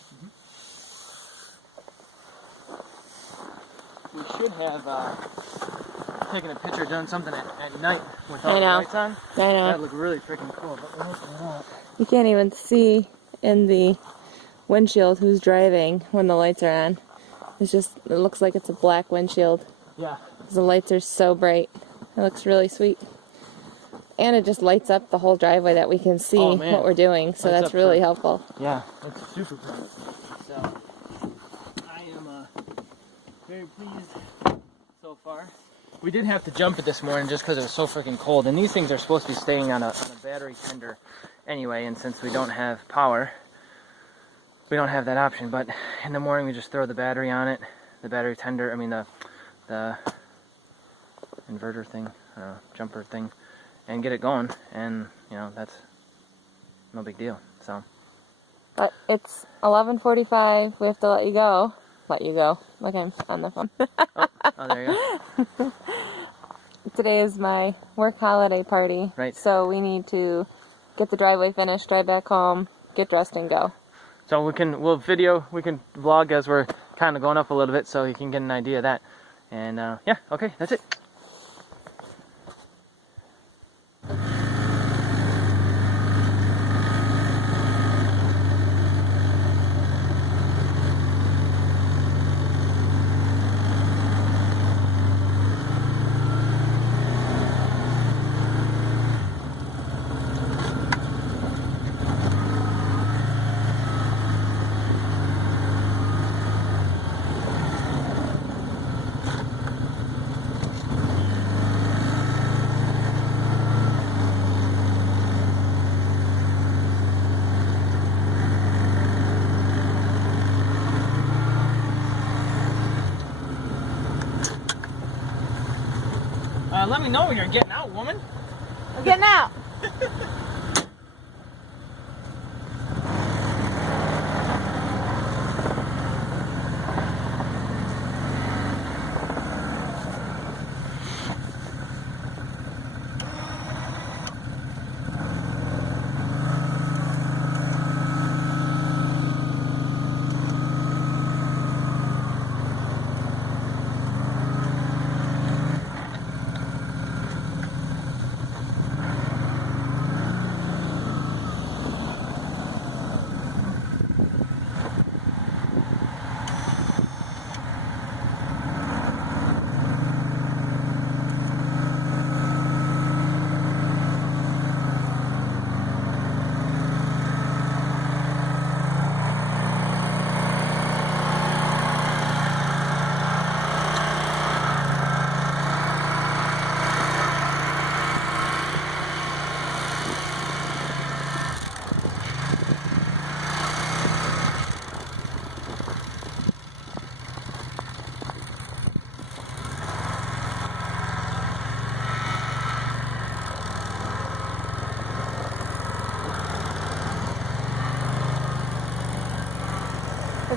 We should have taken a picture, done something at night with all the lights on. I know. That'd look really freaking cool, but we're not. You can't even see in the windshield who's driving when the lights are on. It looks like it's a black windshield. Yeah. The lights are so bright. It looks really sweet. And it just lights up the whole driveway that we can see what we're doing, so that's really helpful. Yeah, it's super bright. So, I am very pleased so far. We did have to jump it this morning just because it was so freaking cold, and these things are supposed to be staying on a battery tender anyway, and since we don't have power, we don't have that option, but in the morning we just throw the battery on it, the battery tender, the inverter thing, jumper thing, and get it going, and that's no big deal. So, but it's 11:45. We have to let you go. Look, I'm on the phone. oh, there you go. Today is my work holiday party. Right. So we need to get the driveway finished, drive back home, get dressed, and go. So we can vlog as we're kind of going up a little bit, so you can get an idea of that. And yeah, okay, that's it. Let me know when you're getting out, woman. I'm getting out.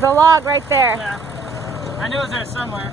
There's a log right there. Yeah. I knew it was there somewhere.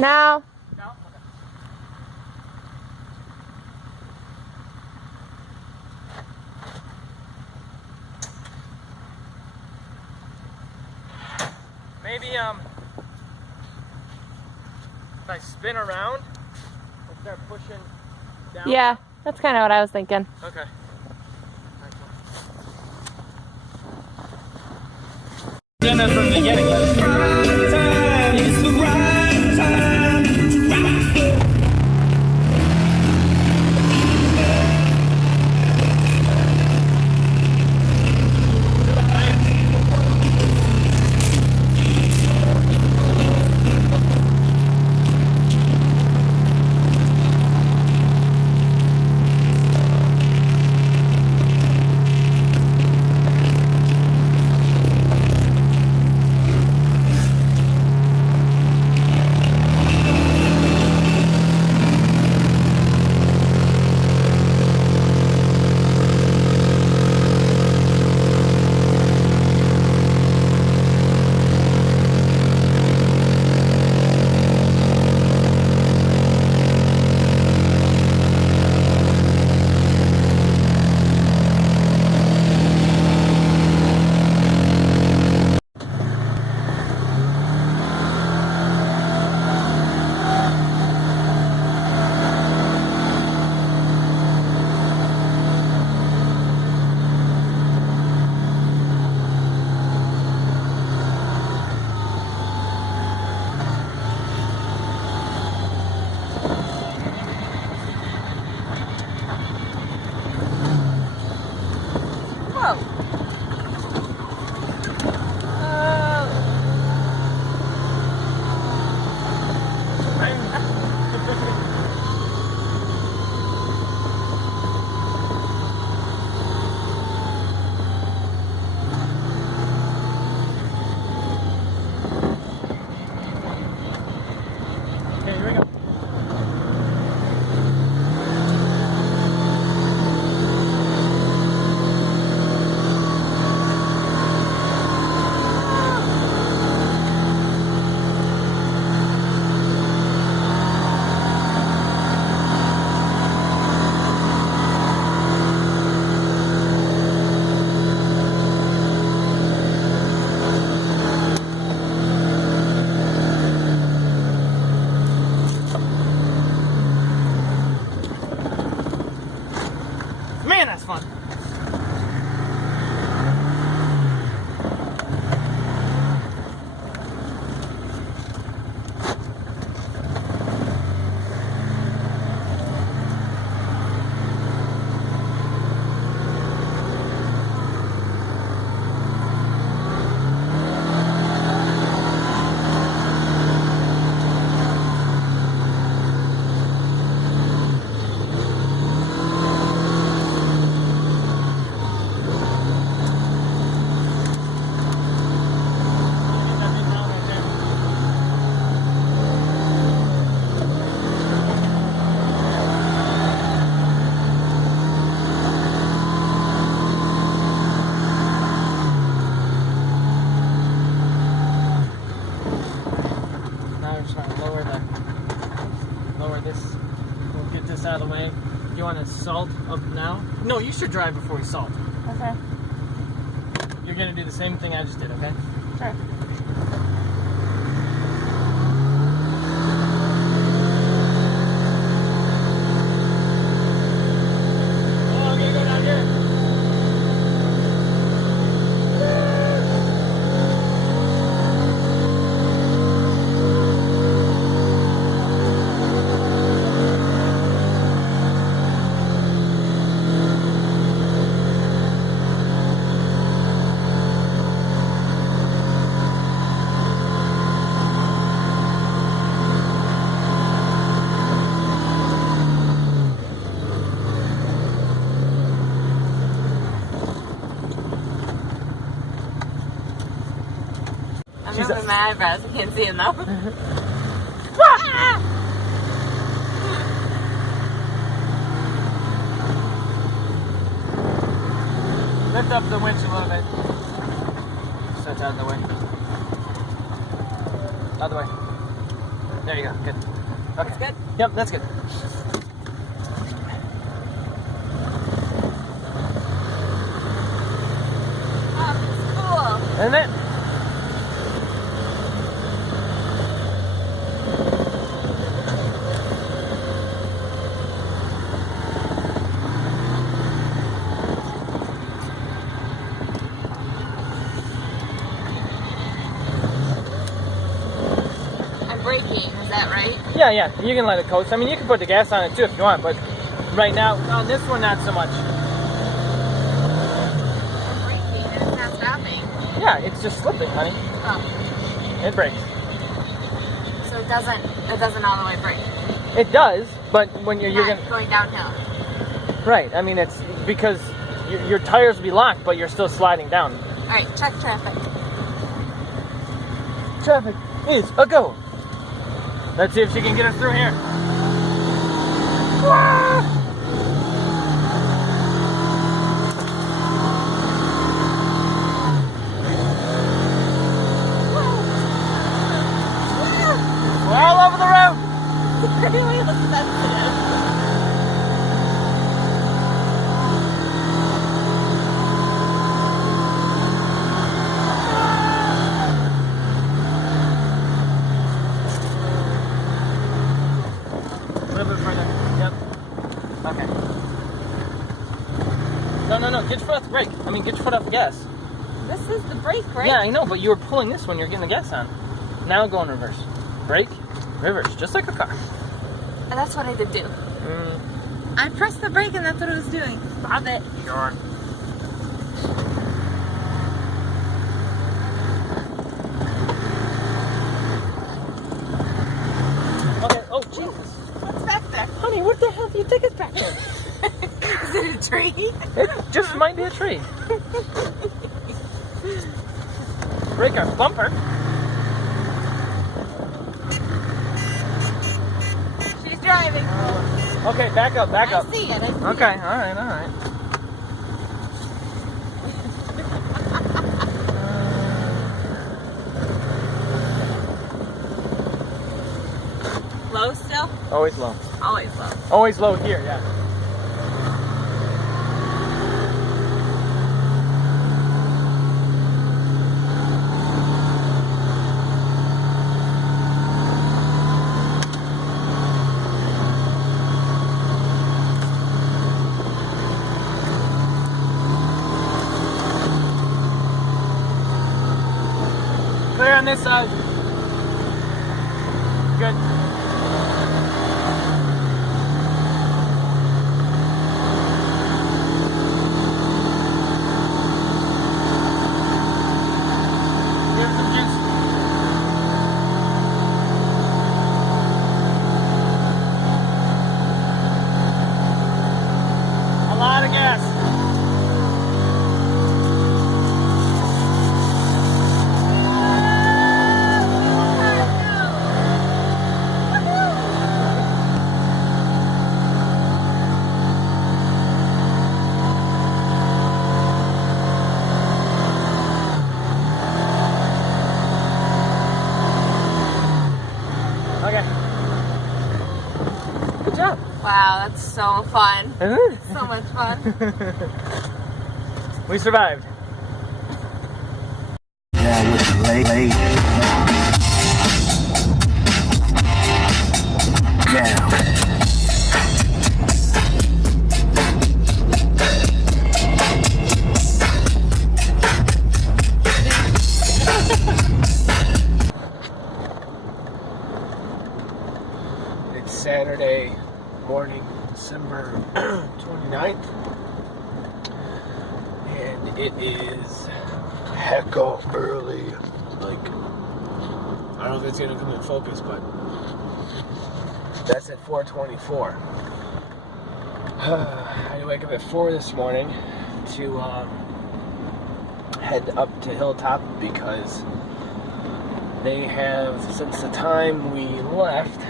No. No? Okay. Maybe, if I spin around and start pushing down? Yeah, that's kind of what I was thinking. Okay. Doing this from the beginning, Okay, here we go. That's fun. This. We'll get this out of the way. Do you want to salt up now? No, you should drive before we salt. Okay. You're gonna do the same thing I just did, okay? Sure. Oh, I'm gonna go down here. I'm moving my eyebrows. I can't see them though. Lift up the winch a little bit. So it's out of the way. Out of the way. There you go. Good. Okay. That's good? Yep, that's good. Oh, cool. Isn't it? Braking, is that right? Yeah, you can let it coast. I mean, you can put the gas on it too if you want, but right now, on this one, not so much. I'm braking and it's not stopping. Yeah, it's just slipping, honey. Oh. It brakes. So it doesn't all the way brake. It does, but when you're Not gonna going downhill. right. I mean, it's because your tires will be locked, but you're still sliding down. All right, check traffic. Traffic is a go. Let's see if she can get us through here. We're all over the road. Really sensitive. A little bit further. Yep. Okay. No. Get your foot off the brake. I mean, get your foot off the gas. This is the brake, right? Yeah, I know, but you were pulling this when you're getting the gas on. Now go in reverse. Brake, reverse, just like a car. And that's what I did do. I pressed the brake and that's what it was doing. Stop it. Sure. Okay, oh Jesus. What's back there? Honey, what the hell do you think is back there? Is it a tree? It just might be a tree. Brake our bumper. She's driving. Okay, back up. I see it. Okay, alright. Low still? Always low. Always low. Always low here, yeah. on this side. Good. Give it some juice. A lot of gas. Okay. Good job. Wow, that's so fun. Isn't it? So much fun. We survived. Yeah, with the late. Now. It's Saturday morning, December 29th, and it is hecka early. Like, I don't know if it's gonna come in focus, but that's at 4:24. I had to wake up at 4 this morning to head up to Hilltop because they have, since the time we left,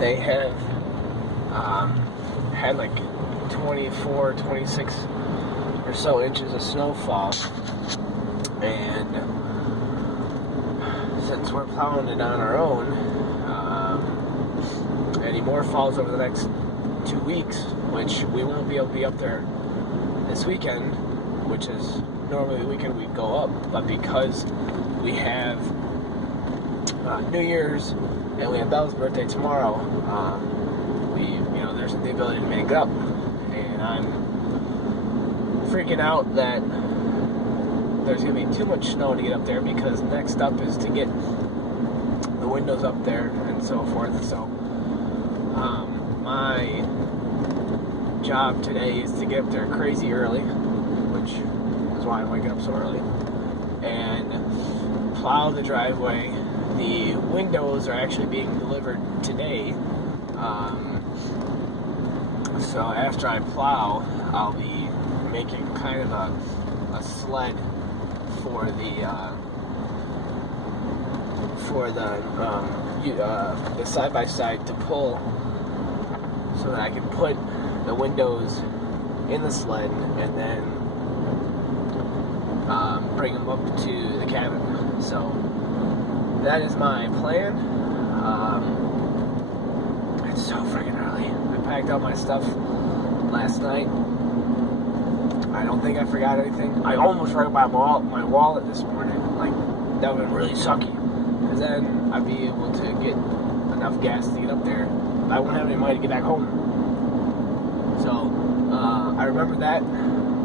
they have had like 24, 26 or so inches of snowfall, and since we're plowing it on our own, any more falls over the next 2 weeks, which we won't be able to be up there this weekend, which is normally the weekend we'd go up, but because we have New Year's and we have Belle's birthday tomorrow, there's the ability to make up, and I'm freaking out that there's gonna be too much snow to get up there, because next up is to get the windows up there and so forth. So my job today is to get up there crazy early, which is why I'm waking up so early, and plow the driveway. The windows are actually being delivered today. So after I plow, I'll be making kind of a sled for the side-by-side to pull, so that I can put the windows in the sled and then bring them up to the cabin. So that is my plan. It's so freaking early. I packed out my stuff last night. I don't think I forgot anything. I almost forgot my wallet this morning. Like, that would have been really sucky, because then I'd be able to get enough gas to get up there. But I wouldn't have any money to get back home. So I remember that.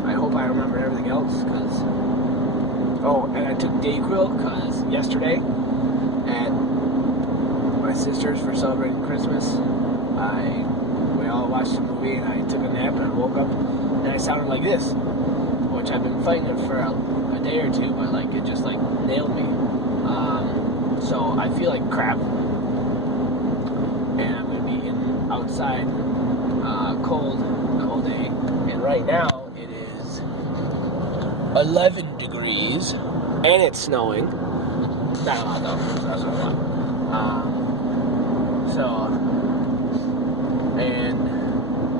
I hope I remember everything else, because and I took Dayquil, because yesterday at my sister's for celebrating Christmas, we all watched a movie, and I took a nap, and I woke up and I sounded like this, which I've been fighting it for a day or two, but like it just like nailed me. So I feel like crap, and I'm gonna be outside cold the whole day. And right now it is 11 degrees and it's snowing. Not a lot though. That's not a lot. And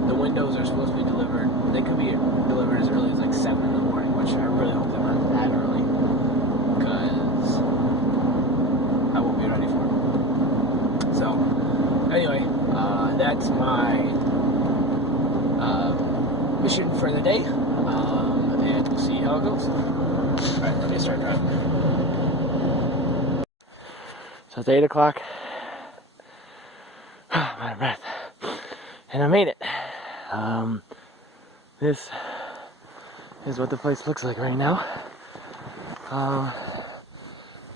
the windows are supposed to be delivered. They could be delivered as early as like 7 in the morning, which I really hope they're not that early, because I won't be ready for it. So, anyway, that's my mission for the day, and we'll see how it goes. Alright, let me start driving. So it's 8 o'clock. I'm out of breath. And I made it. This is what the place looks like right now.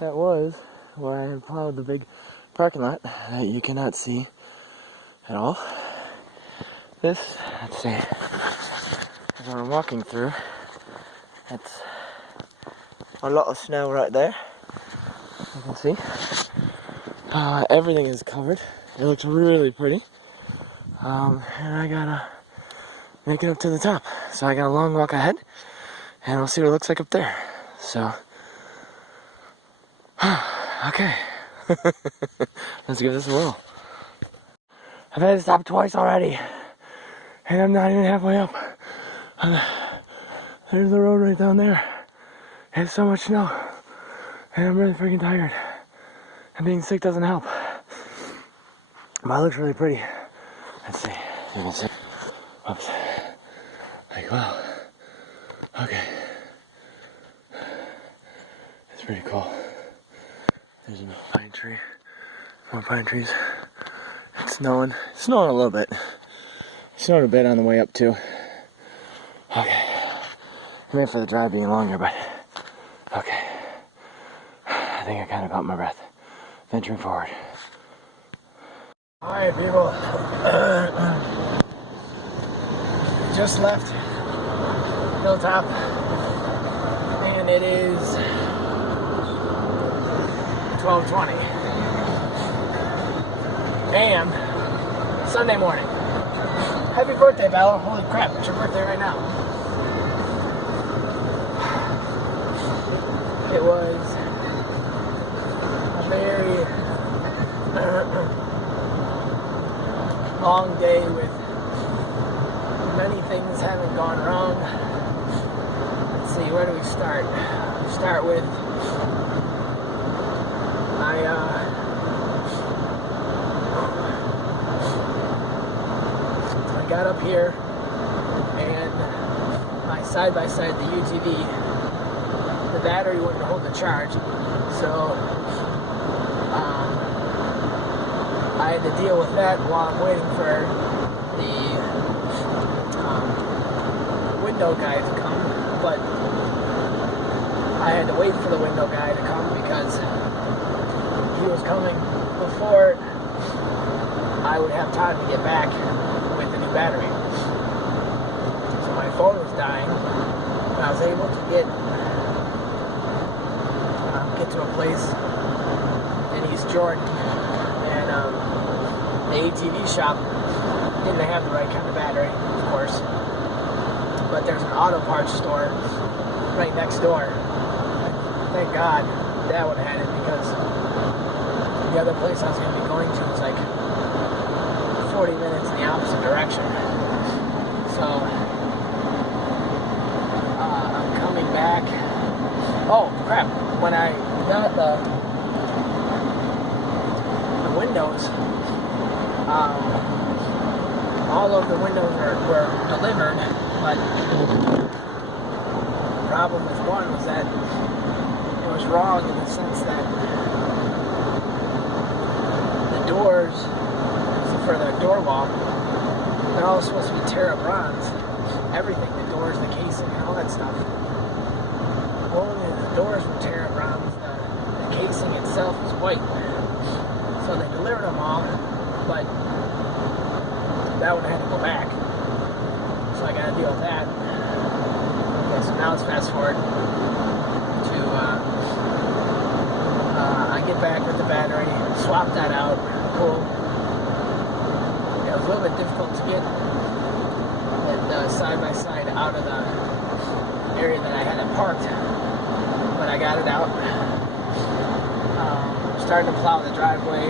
that was where I had plowed the big parking lot that you cannot see at all. This, let's see, as I'm walking through, that's a lot of snow right there. You can see. Everything is covered. It looks really pretty. And I gotta make it up to the top. So I got a long walk ahead, and we'll see what it looks like up there. So, okay. Let's give this a whirl. I've had to stop twice already, and I'm not even halfway up. There's the road right down there. It's so much snow, and I'm really freaking tired. And being sick doesn't help. But it looks really pretty. Let's see. You can see. Oops. Like, wow. Okay. It's pretty cool. There's a pine tree. More pine trees. It's snowing. It's snowing a little bit. It snowed a bit on the way up too. Okay. I meant for the drive being longer, but okay. I think I kind of caught my breath. Venturing forward. Alright people, just left Hilltop and it is 12:20 a.m. Sunday morning. Happy birthday, Bella. Holy crap, it's your birthday right now. It was a very long day with many things having gone wrong. Let's see, where do we start? Start with I got up here and my side-by-side, the UTV, the battery wouldn't hold the charge, so I had to deal with that while I'm waiting for the window guy to come, but I had to wait for the window guy to come because he was coming before I would have time to get back with the new battery. So my phone was dying, but I was able to get to a place in East Jordan, and the ATV shop didn't have the right kind of battery, of course, but there's an auto parts store right next door. Thank God that one had it, because the other place I was going to be going to was like 40 minutes in the opposite direction. So I'm coming back. Oh crap, when I got the windows, all of the windows were delivered, but the problem with one was that it was wrong in the sense that the doors for the door wall, they're all supposed to be Terra bronze. Everything, the doors, the casing, and all that stuff. Only the doors were Terra bronze, the casing itself was white. So they delivered them all, but that one had to go back. So I gotta deal with that. Okay, so now let's fast forward to, I get back with the battery, swap that out, cool. It was a little bit difficult to get the side-by-side out of the area that I had it parked, but I got it out. Starting to plow the driveway a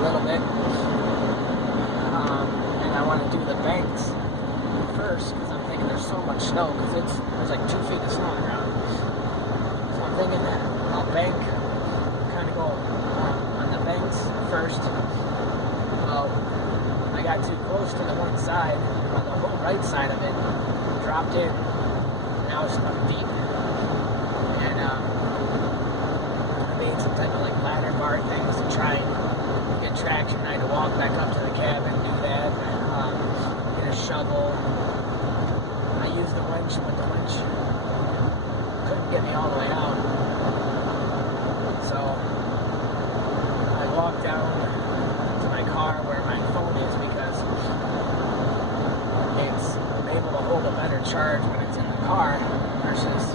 little bit, and I want to do the banks first because I'm thinking there's so much snow, because there's like 2 feet of snow on the ground. So I'm thinking I'll bank, kind of go on the banks first. Well, I got too close to the one side, on the whole right side of it, dropped in, now it's stuck deep. And I made some type of like ladder bar things to try and get traction. I had to walk back up to the cabin, do that, get a shovel. I used the winch, but the winch couldn't get me all the way out. hold a better charge when it's in the car versus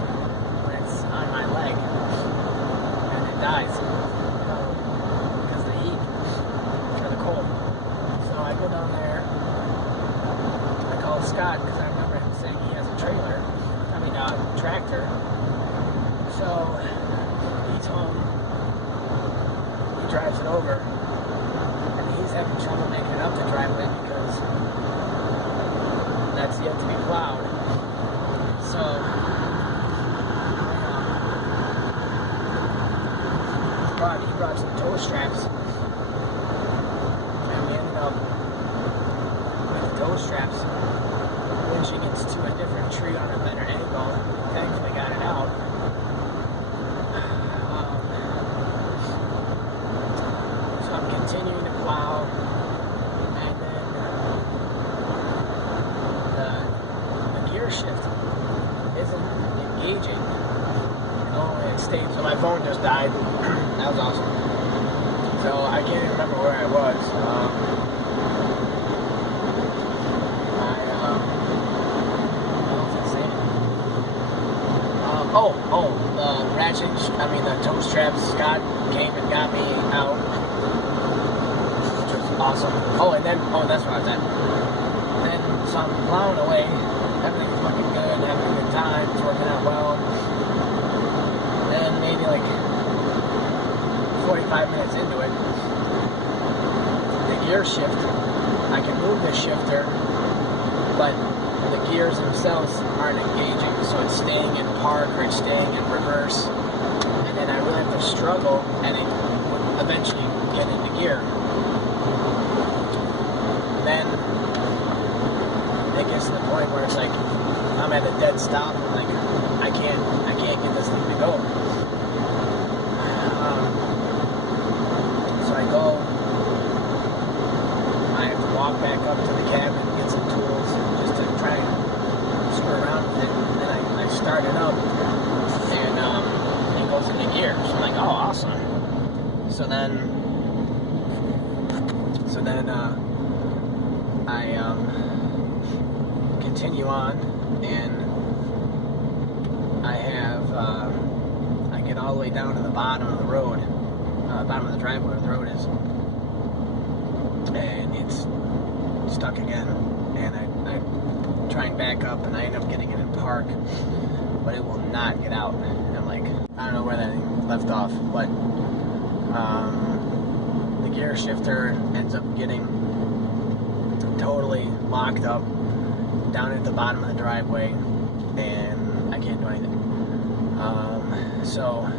when it's on my leg and it dies because of the heat or the cold. So I go down there, I call Scott because I remember him saying he has a tractor. So he's home, he drives it over, and he's having trouble making it up the driveway because that's yet to be plowed. So he brought some tow straps, and we ended up with the tow straps winching it to a different tree on a better angle. Thankfully got it out. So I'm continuing to plow, and then the gear shift isn't engaging. It stays. So my phone just died. That was awesome. So I can't even remember where I was. The tow straps, Scott came and got me out, which was awesome. That's where I was at. Then, so I'm plowing away, everything's looking good, having a good time, it's working out well. Then maybe like 45 minutes into it, the gear shift, I can move the shifter, but the gears themselves aren't engaging, so it's staying in park or it's staying in reverse. And I really have to struggle, and it would eventually get into gear. Then it gets to the point where it's like I'm at a dead stop. I'm like I can't get this thing to go. So I go. I have to walk back up to the cabin, get some tools, just to try and screw around with it. And then I start it up, and goes into gear. So I'm like, oh, awesome. So then I continue on, and I get all the way down to the bottom of the road, bottom of the driveway where the road is, and it's stuck again. And I try and back up, and I end up getting it in park, but it will not get out. I'm like, I don't know where that left off, but the gear shifter ends up getting totally locked up down at the bottom of the driveway, and I can't do anything. So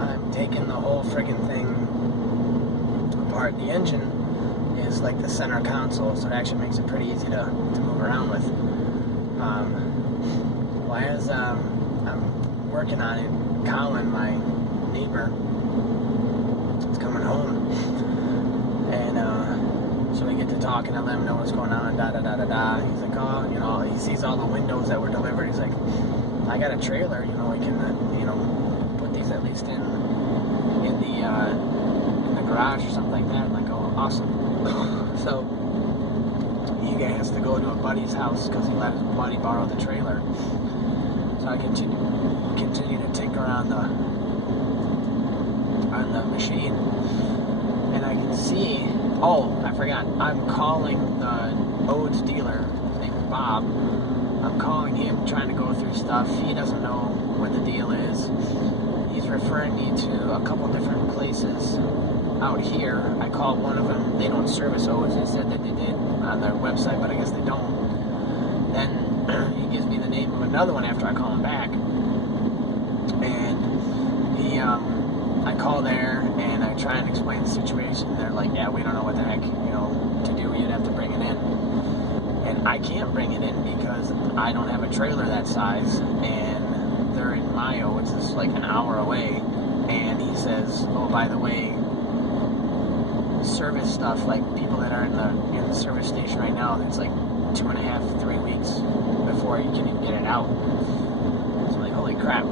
I'm taking the whole friggin' thing apart. The engine is like the center console, so it actually makes it pretty easy to move around with. As I'm working on it, Colin, my neighbor, is coming home, and so we get to talking. I let him know what's going on. Da da da da da. He's like, oh, he sees all the windows that were delivered. He's like, I got a trailer. We can, put these at least in the garage or something like that. I'm like, oh, awesome. So he has to go to a buddy's house because he let his buddy borrow the trailer. So I continue to tinker on the machine, and I can see. Oh, I forgot. I'm calling the Odes dealer. His name is Bob. I'm calling him, trying to go through stuff. He doesn't know what the deal is. He's referring me to a couple different places out here. I called one of them. They don't service Odes. They said that they did on their website, but I guess they don't. Then he gives me the name of another one after I call him back, and I call there and I try and explain the situation. They're like, yeah, we don't know what the heck to do. You'd have to bring it in, and I can't bring it in because I don't have a trailer that size, and they're in Mayo, which is like an hour away. And he says, oh, by the way, service stuff, like people that are in the service station right now, it's like 2.5 to 3 weeks before you can even get it out. So I'm like, holy crap.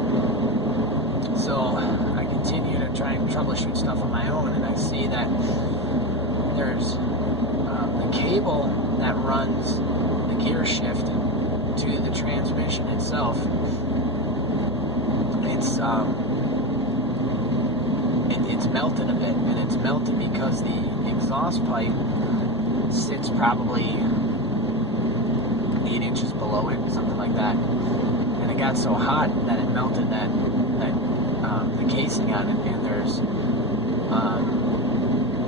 So I continue to try and troubleshoot stuff on my own, and I see that there's the cable that runs gear shift to the transmission itself, it's melted a bit, and it's melted because the exhaust pipe sits probably 8 inches below it, something like that. And it got so hot that it melted the casing on it, and there's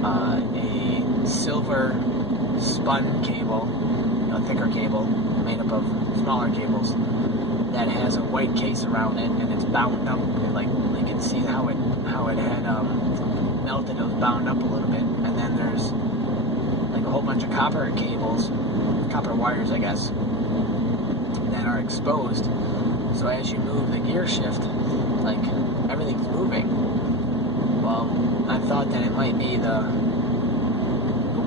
a silver spun cable, a thicker cable made up of smaller cables, that has a white case around it, and it's bound up, and like you can see how it had melted. It was bound up a little bit, and then there's like a whole bunch of copper cables, copper wires, I guess, that are exposed. So as you move the gear shift, like everything's moving. Well, I thought that it might be the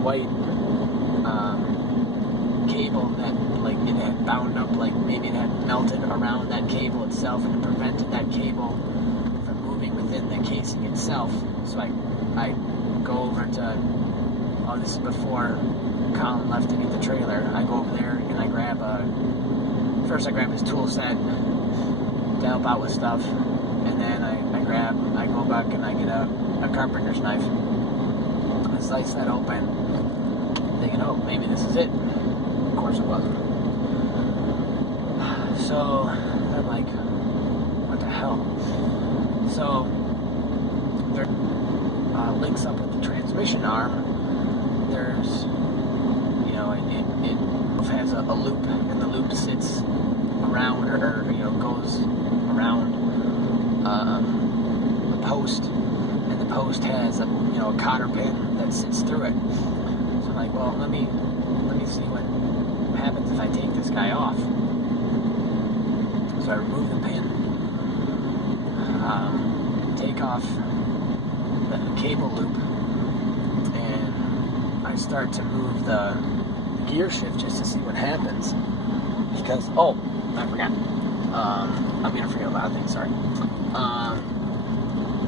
white cable that like it had bound up, like maybe it had melted around that cable itself, and it prevented that cable from moving within the casing itself. So I go over to, oh, this is before Colin left to get the trailer. I go over there and I grab first I grab his tool set to help out with stuff, and then I go back and I get a carpenter's knife. I slice that open, thinking, oh, maybe this is it. Of course it wasn't. So I'm like, what the hell? So there links up with the transmission arm. There's, you know, it has a loop, and the loop sits around, or you know, goes around the post, and the post has a cotter pin that sits through it. So I'm like, well, let me see what happens if I take this guy off. So I remove the pin, take off the cable loop, and I start to move the gear shift just to see what happens. Because, oh, I forgot. I'm gonna forget a lot of things, sorry.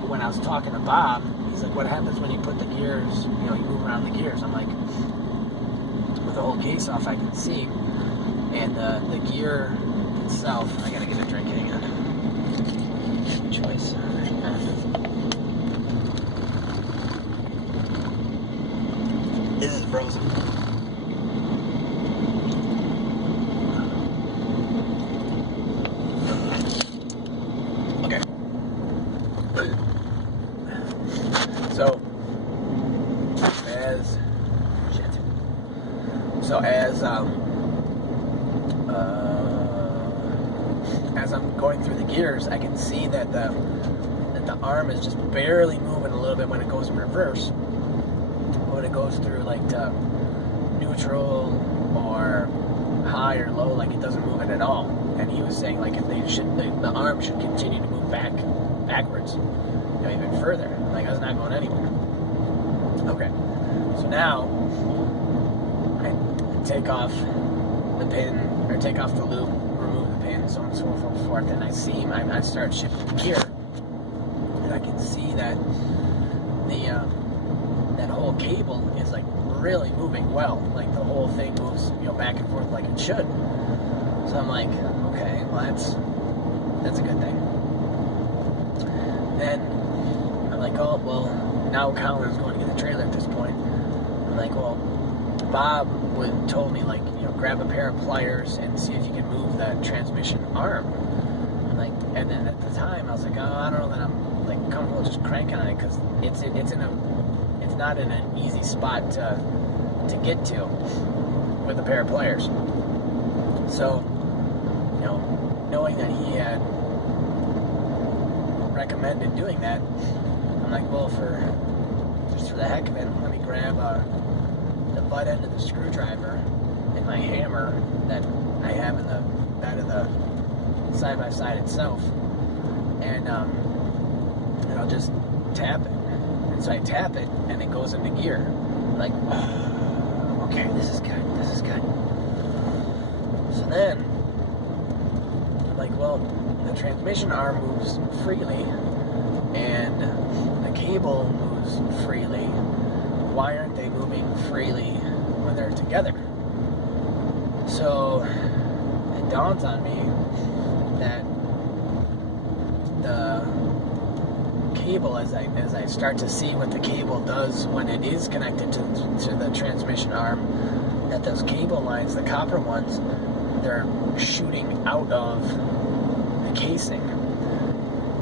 When I was talking to Bob, he's like, what happens when you put the gears, you move around the gears? I'm like, with the whole case off, I can see. And the gear itself, I gotta get a drink, hang on. Choice. This is frozen. Okay. So as I'm going through the gears, I can see that the arm is just barely moving a little bit when it goes in reverse. When it goes through like to neutral or high or low, like it doesn't move it at all. And he was saying like the arm should continue to move backwards, even further. Like it's not going anywhere. Okay, so now I take off the pin, or take off the loop, remove the pin, so on and so forth, and I start shifting the gear, and I can see that that whole cable is like really moving well, like the whole thing moves back and forth like it should. So I'm like, okay, well that's a good thing. Then I'm like, oh well, now Colin's going to get the trailer at this point. I'm like, well, Bob told me like grab a pair of pliers and see if you can move that transmission arm. And then at the time I was like, oh, I don't know that I'm like comfortable just cranking on it, because it's not in an easy spot to get to with a pair of pliers. So knowing that he had recommended doing that, I'm like, well, just for the heck of it, let me grab the butt end of the screwdriver and my hammer that I have in the bed of the side-by-side itself, and I'll just tap it. And so I tap it, and it goes into gear. I'm like, oh, okay, this is good. So then, I'm like, well, the transmission arm moves freely, and the cable moves freely. Why aren't they moving freely when they're together? So it dawns on me that the cable, as I start to see what the cable does when it is connected to the transmission arm, that those cable lines, the copper ones, they're shooting out of the casing,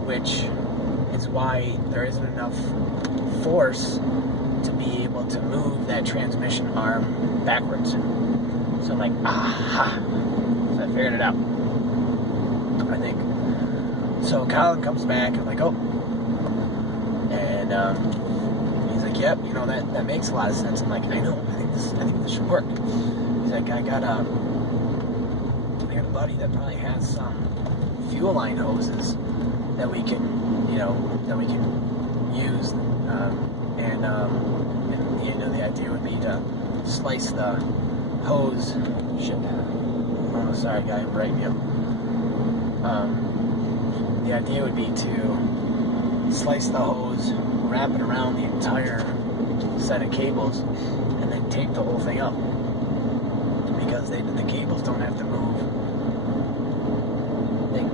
which is why there isn't enough force to be able to move that transmission arm backwards. So I'm like, aha! So I figured it out, I think. So Colin comes back, and I'm like, oh. And he's like, yep, you know, that makes a lot of sense. I'm like, I know, I think this should work. He's like, I got a buddy that probably has some fuel line hoses that we can, use, and the idea would be to slice the hose. Shit. Oh, sorry, guy, I'm writing you. The idea would be to slice the hose, wrap it around the entire set of cables, and then tape the whole thing up. Because the cables don't have to move.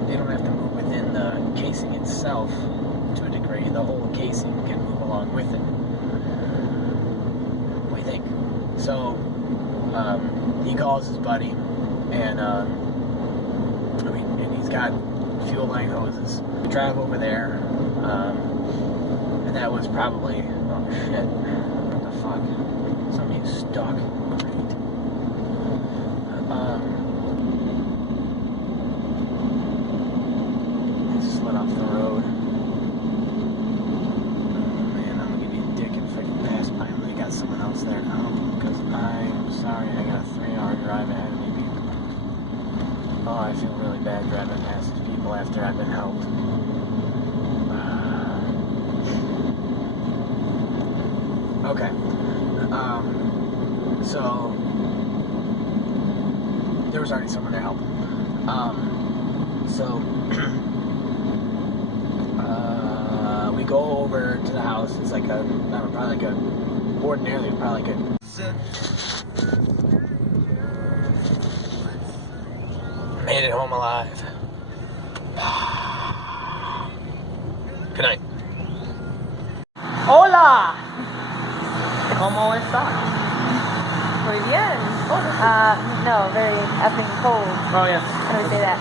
They don't have to move within the casing itself to a degree. The whole casing can move along with it. What do you think? So he calls his buddy, and and he's got fuel line hoses. We drive over there, and that was probably, oh shit, what the fuck? Somebody's stuck. Great. He slid off the road. Oh man, I'm gonna be a dick if I can pass by him. They got someone else there now, because I'm sorry, I got a 3-hour drive ahead of me. Oh, I feel really bad driving past these people after I've been helped. Okay. So there was already someone to help. We go over to the house. It's like ordinarily probably like a. Made it home alive. Good night. Hola! ¿Cómo estás? Muy bien. No, very effing cold. Oh, yes. How do we say that?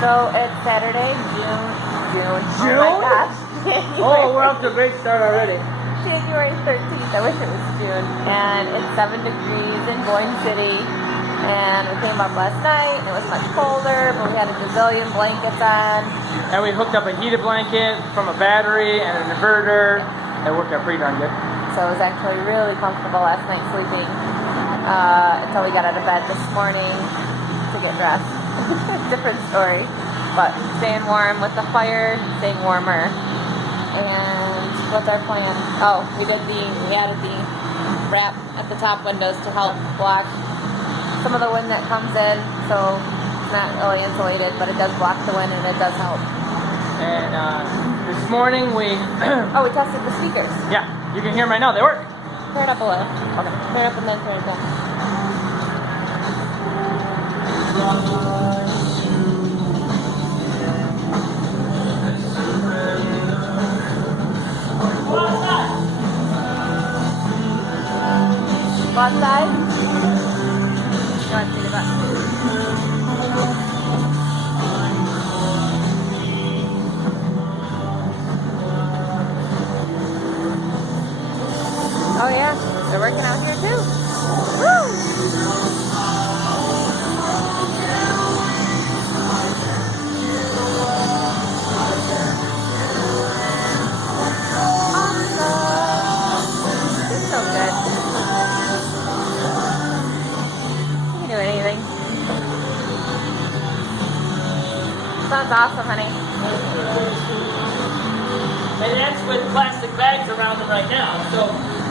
So it's Saturday, June. June? Oh my gosh. Oh, we're off to a great start already. January 13th. I wish it was June. And it's 7 degrees in Boyne City. And we came up last night, and it was much colder, but we had a gazillion blankets on. And we hooked up a heated blanket from a battery and an inverter. It worked out pretty darn good. So it was actually really comfortable last night sleeping until we got out of bed this morning to get dressed. Different story. But staying warm with the fire, staying warmer. And what's our plan? Oh, we added the wrap at the top windows to help block some of the wind that comes in, so it's not really insulated, but it does block the wind and it does help. And this morning we... Oh, we tested the speakers. Yeah, you can hear them right now. They work. Turn it up a little. Okay. Turn it up and then turn it down. Go outside. Go ahead, take it back. Oh yeah, they're working out here too. Woo! Awesome. It's so good. You can do anything. Sounds awesome, honey. And that's with plastic bags around them right now, so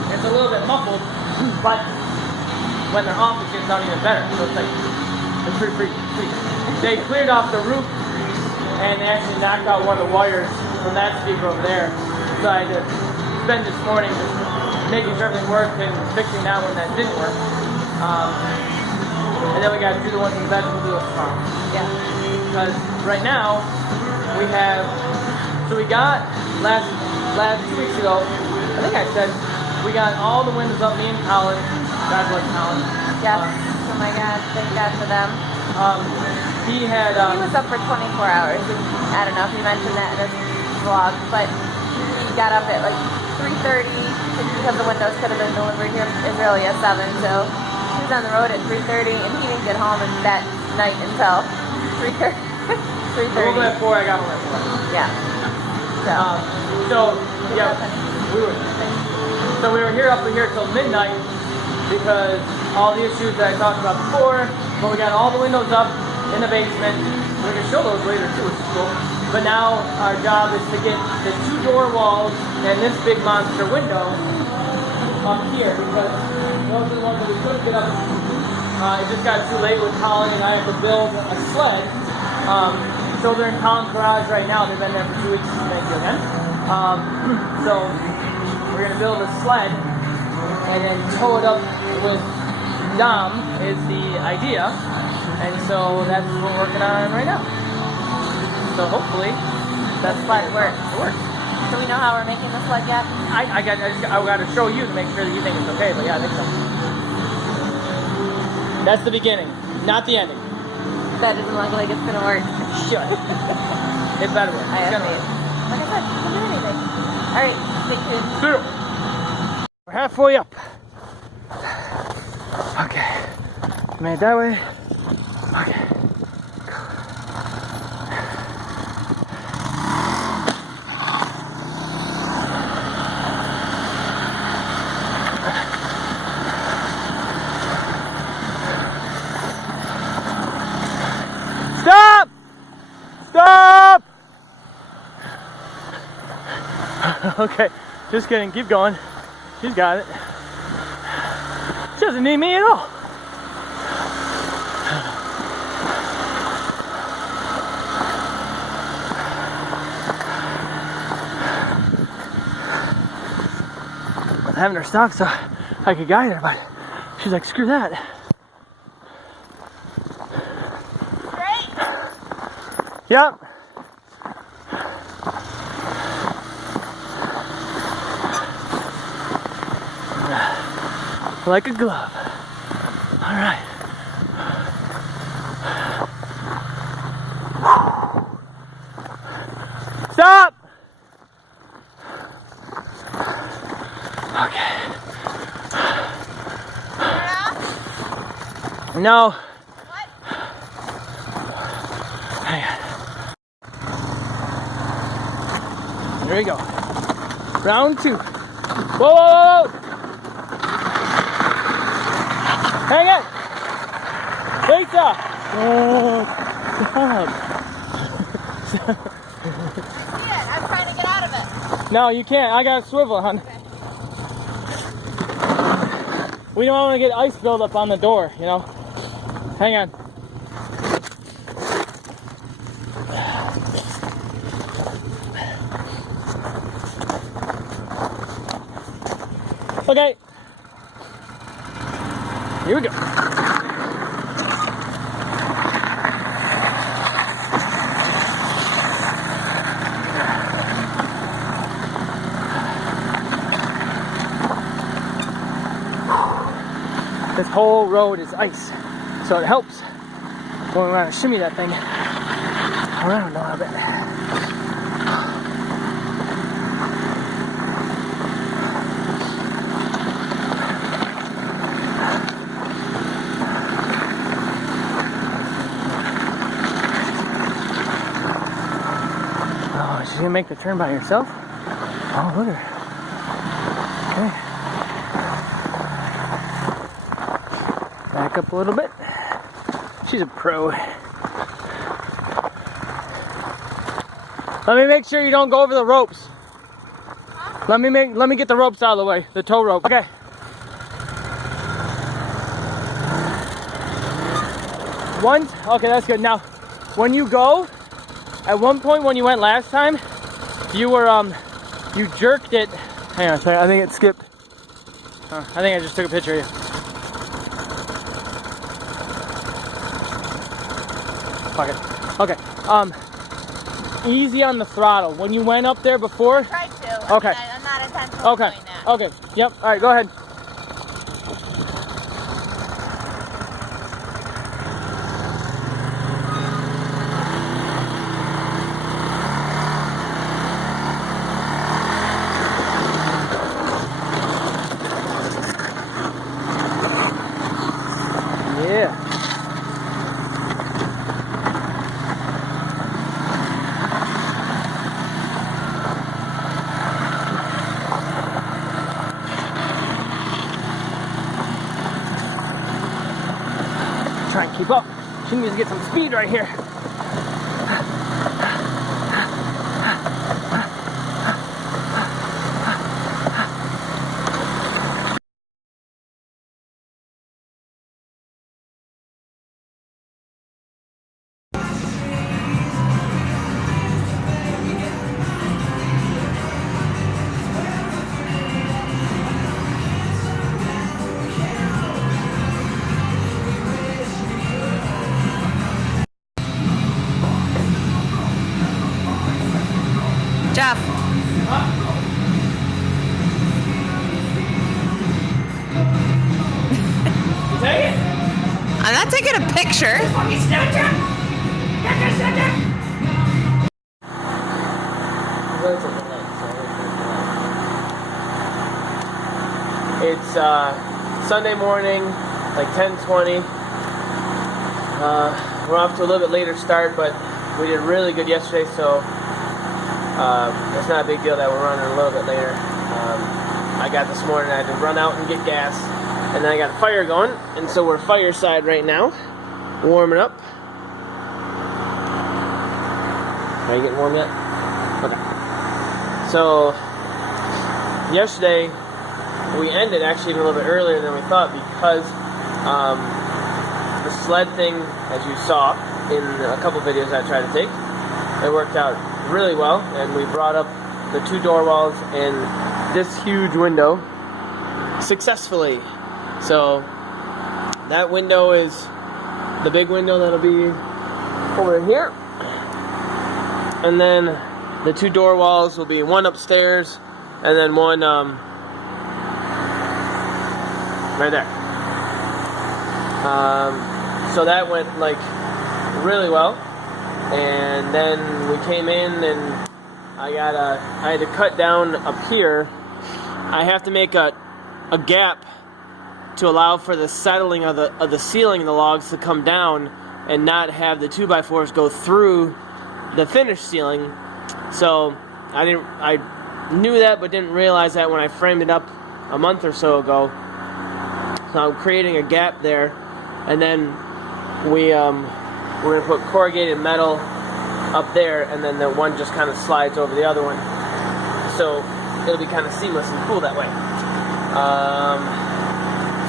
it's a little bit muffled, but when they're off, it gets out even better. So it's like, it's pretty freaky. They cleared off the roof and they actually knocked out one of the wires from that speaker over there. So I had to spend this morning just making sure everything worked and fixing that one that didn't work. and then we got to do the ones in the bedroom. We'll do those tomorrow. Yeah. Because right now we have, so we got last 2 weeks ago, I think I said we got all the windows up. Me and Colin, God bless Colin. Yes. Oh my God. Thank God for them. He had. He was up for 24 hours. I don't know if he mentioned that in his vlog, but he got up at like 3:30 because the windows could have been delivered here in Israel at 7. So he was on the road at 3:30, and he didn't get home that night until 3:30. A little bit at 4. I got home at 4. Yeah. So yeah, we were here up here till midnight because all the issues that I talked about before. But we got all the windows up in the basement. We're gonna show those later too, which is cool. But now our job is to get the 2 door walls and this big monster window up here because those are the ones that we couldn't get up. It just got too late with Colin and I have to build a sled. So they're in Colin's garage right now. They've been there for 2 weeks. Thank you again. So we're gonna build a sled and then tow it up with Dom is the idea, and so that's what we're working on right now. So hopefully that sled works. It works. Do we know how we're making the sled yet? I got to show you to make sure that you think it's okay. But yeah, I think so. That's the beginning, not the ending. That doesn't look like it's gonna work. Sure. It better work. I It's have gonna faith. work. Like I said, you can do anything. All right, stay tuned. We're halfway up. Okay. Made it that way. Okay. Stop! Stop! Okay, just kidding. Keep going. She's got it. She doesn't need me at all. I was having her stop so I could guide her, but she's like, screw that. Great. Yep. Like a glove. All right. Stop! Okay. No. What? Hang on. There we go. Round 2. Whoa, whoa, whoa! Hang it! Lisa! Oh, stop. I'm trying to get out of it. No, you can't. I got a swivel, hon. Okay. We don't want to get ice buildup on the door, you know? Hang on. Okay. Here we go. This whole road is ice, so it helps when we want to shimmy that thing around a little bit. Oh, she's gonna make the turn by herself? Oh, look at her. Okay. Back up a little bit. She's a pro. Let me make sure you don't go over the ropes. Let me get the ropes out of the way, the tow rope. Okay. Once, okay, that's good. Now, when you go, at one point when you went last time, you were you jerked it. Hang on a second, I think it skipped. I think I just took a picture of you. fuck it. Okay. Easy on the throttle. When you went up there before. Tried to. Okay. I'm not intentionally Okay. doing that. Okay. Yep. All right. Go ahead. Yeah. Try and keep up. She needs to get some speed right here. Jeff. I'm not taking a picture. It's Sunday morning, like 10:20. We're off to a little bit later start, but we did really good yesterday, so it's not a big deal that we're running a little bit later. I got this morning, I had to run out and get gas, and then I got a fire going, and so we're fireside right now, warming up. Are you getting warm yet? Okay. So, yesterday, we ended actually even a little bit earlier than we thought because the sled thing, as you saw in a couple videos I tried to take, it worked out really well, and we brought up the 2 door walls and this huge window successfully. So that window is the big window that'll be over here, and then the 2 door walls will be one upstairs and then one right there. So that went like really well, and then we came in and I had to cut down up here. I have to make a gap to allow for the settling of the ceiling of the logs to come down and not have the 2x4s go through the finished ceiling. So I knew that, but didn't realize that when I framed it up a month or so ago. So I'm creating a gap there, and then we're gonna put corrugated metal up there, and then the one just kind of slides over the other one, so it'll be kind of seamless and cool that way.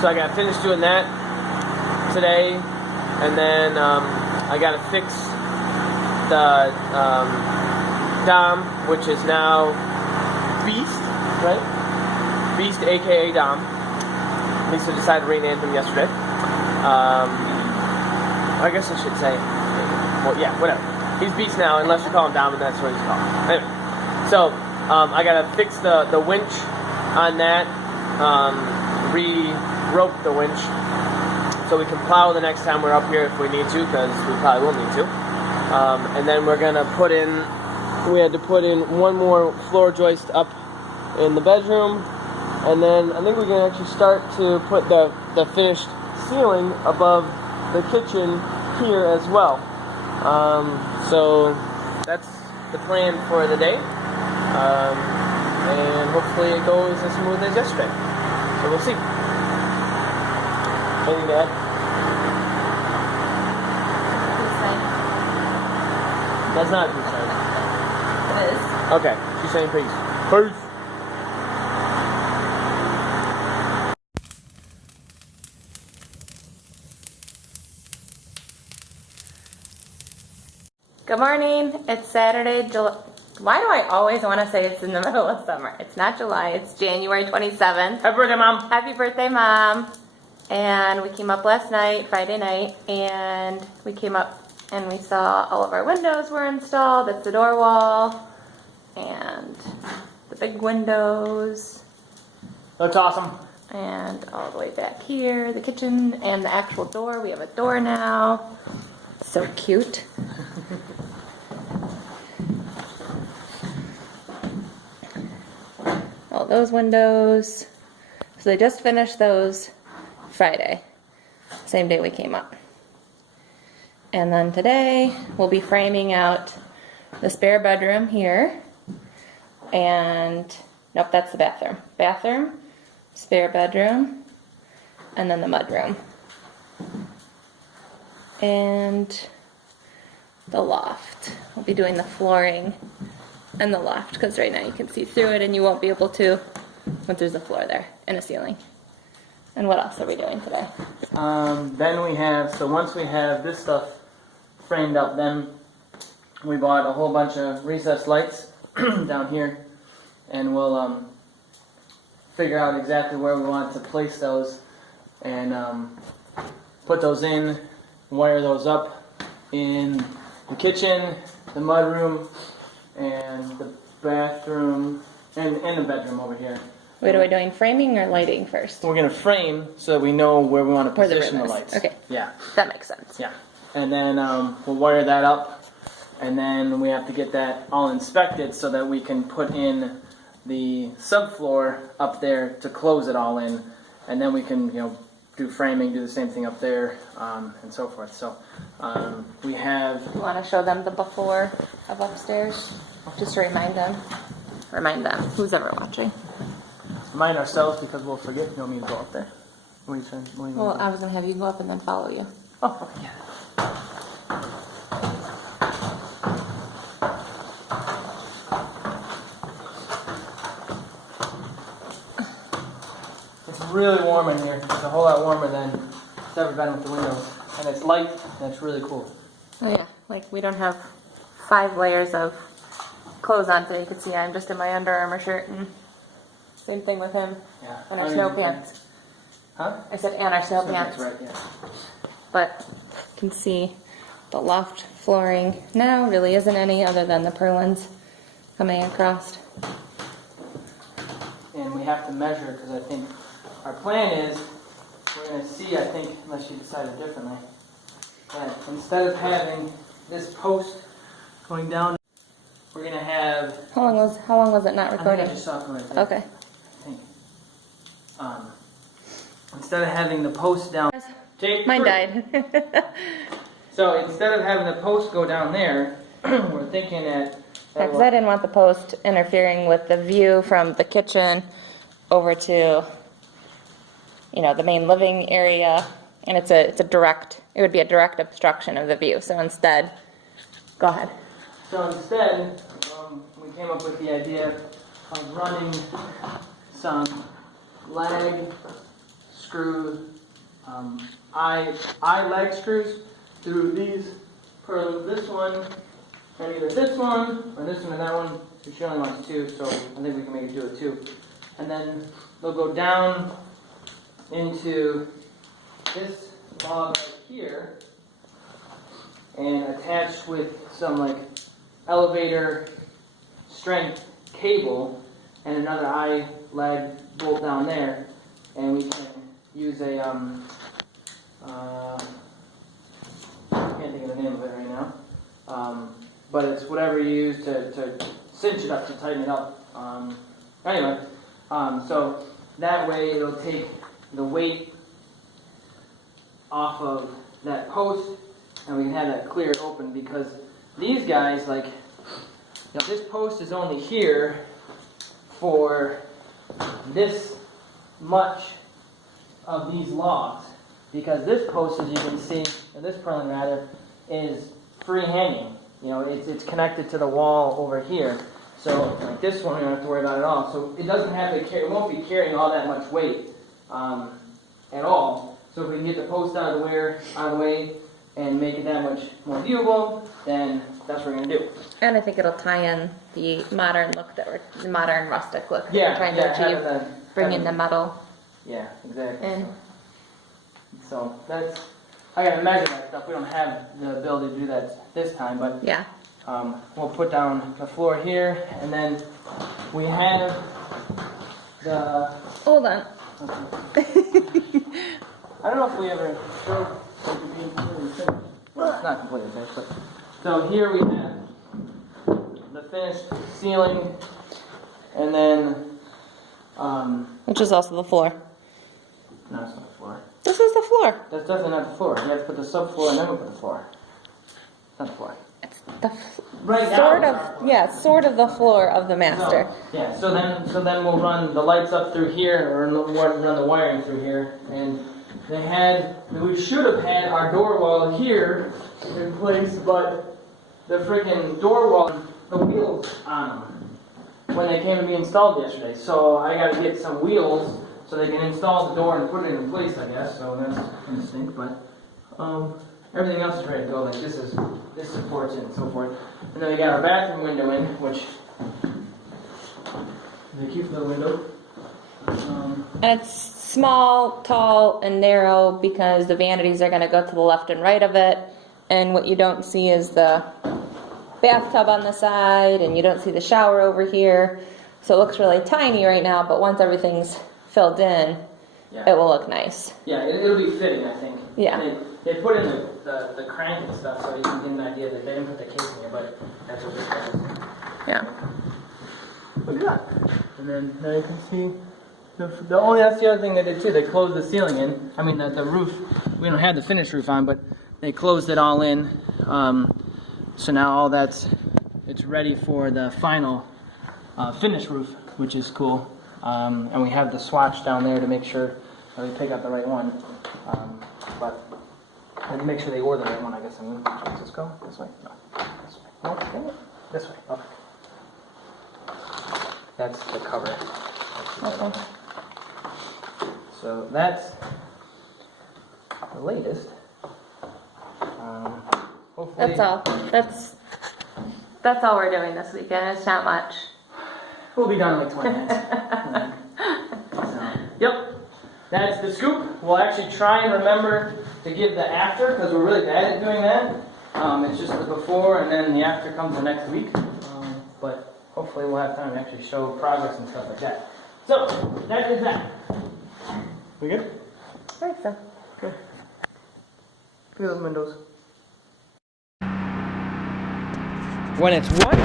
So I got finished doing that today, and then I got to fix the Dom, which is now Beast, right? Beast, aka Dom. Lisa decided to rename him yesterday. I guess I should say, well, yeah, whatever. He's Beast now, unless you call him Dom, and that's what he's called. Anyway, so I gotta fix the winch on that, re-rope the winch, so we can plow the next time we're up here if we need to, because we probably will need to. And then we're gonna we had to put in one more floor joist up in the bedroom, and then I think we can actually start to put the finished ceiling above the kitchen here as well. So that's the plan for the day, and hopefully it goes as smooth as yesterday. So we'll see. Anything to add? That's not a peace sign. It is. Okay, she's saying peace. Peace. Good morning. It's Saturday, July. Why do I always want to say it's in the middle of summer? It's not July, it's January 27th. Happy birthday, Mom. Happy birthday, Mom. And we came up last night, Friday night, and we came up and we saw all of our windows were installed. It's the door wall and the big windows That's awesome. and all the way back here, the kitchen and the actual door. We have a door now. So cute. All those windows. So they just finished those Friday, same day we came up. And then today we'll be framing out the spare bedroom here. And nope, that's the bathroom. Bathroom, spare bedroom, and then the mudroom. And the loft. We'll be doing the flooring and the loft because right now you can see through it and you won't be able to once there's a floor there and a ceiling. And what else are we doing today? Then we have, so once we have this stuff framed up, then we bought a whole bunch of recessed lights down here, and we'll figure out exactly where we want to place those and put those in, wire those up in the kitchen, the mudroom, and the bathroom, and the bedroom over here. What are we doing, framing or lighting first? We're going to frame so that we know where we want to Where the position room the is. lights. Okay. Yeah. That makes sense. Yeah. And then we'll wire that up, and then we have to get that all inspected so that we can put in the subfloor up there to close it all in, and then we can, do framing, do the same thing up there, and so forth. So we have. You want to show them the before of upstairs? Just to remind them. Remind them, who's ever watching. Remind ourselves because we'll forget. You want me to go up there? What are you saying? What are you Well, gonna I was going to have you go up and then follow you. do? Oh, okay. It's really warm in here. It's a whole lot warmer than it's ever been with the windows. And it's light, and it's really cool. Oh yeah, like we don't have 5 layers of clothes on today. You can see I'm just in my Under Armour shirt, and same thing with him. Yeah. And our snow pants. Huh? I said, and our snow That's pants. right, yeah. But you can see the loft flooring now really isn't any other than the purlins coming across. And we have to measure because I think our plan is we're going to see, I think, unless you decided differently, that instead of having this post going down, we're going to have. How long was it not I think recording? I just saw it right there. Okay. I think. Instead of having the post down. Mine died. So instead of having the post go down there, we're thinking that. Because I didn't want the post interfering with the view from the kitchen over to, the main living area, and it would be a direct obstruction of the view. So instead, go ahead. So instead, we came up with the idea of running some lag screws, eye lag screws through these purlins. This one, and either this one or this one and that one. She only wants 2, so I think we can make it do it 2. And then they'll go down into this log right here and attach with some elevator strength cable and another eye lag bolt down there, and we can use a I can't think of the name of it right now, but it's whatever you use to cinch it up, to tighten it up. Anyway, so that way it'll take the weight off of that post, and we can have that cleared open, because these guys, this post is only here for this much of these logs, because this post, as you can see, or this purlin rather, is free hanging. It's connected to the wall over here. So like this one, we don't have to worry about it at all. So it doesn't have to carry, it won't be carrying all that much weight at all. So if we can get the post out of the way and make it that much more viewable, then that's what we're going to do. And I think it'll tie in the modern look the modern rustic look that we're trying to achieve. Bring in the metal. Yeah, exactly. And So that's, I gotta measure that stuff. We don't have the ability to do that this time, but Yeah. we'll put down the floor here, and then we have the. Hold on. I don't know if we ever showed it being completely finished. Well, it's not completely finished, but so here we have the finished ceiling, and then Which is also the floor. no, it's not the floor. This is the floor. That's definitely not the floor. You have to put the subfloor and then we put the floor. It's not the floor. The Right now, sort it's of, our floor. yeah, sort of the floor of the master. Yeah, so then we'll run the lights up through here, or run the wiring through here, and we should have had our door wall here in place, but the freaking door wall, the wheels on them when they came to be installed yesterday. So I got to get some wheels so they can install the door and put it in place, I guess. So that's kind of stink, but everything else is ready to go. Like this supports it and so forth. And then we got our bathroom window in, which is a cute little window. And it's small, tall, and narrow because the vanities are going to go to the left and right of it. And what you don't see is the bathtub on the side, and you don't see the shower over here. So it looks really tiny right now, but once everything's filled in, it will look nice. Yeah, it'll be fitting, I think. Yeah. They put in the crank and stuff so you can get an idea that they didn't put the casing in, but that's what this is. Yeah. Look at that. And then now you can see that's the other thing they did too. They closed the ceiling in. I mean the roof. We don't have the finished roof on, but they closed it all in. So now all it's ready for the final finished roof, which is cool. And we have the swatch down there to make sure that we pick out the right one. And make sure they order the right one, I guess. Does this go this way? No. This way. No, dang it. This way. Okay. That's the cover. That's the cover. Okay. So that's the latest. Hopefully. That's all. That's all we're doing this weekend. It's not much. We'll be done in like 20 minutes. So, yep. That's the scoop. We'll actually try and remember to give the after because we're really bad at doing that. It's just the before and then the after comes the next week. But hopefully we'll have time to actually show progress and stuff like that. So, that is that. We good? I think so. Good. Look at those windows. When it's what?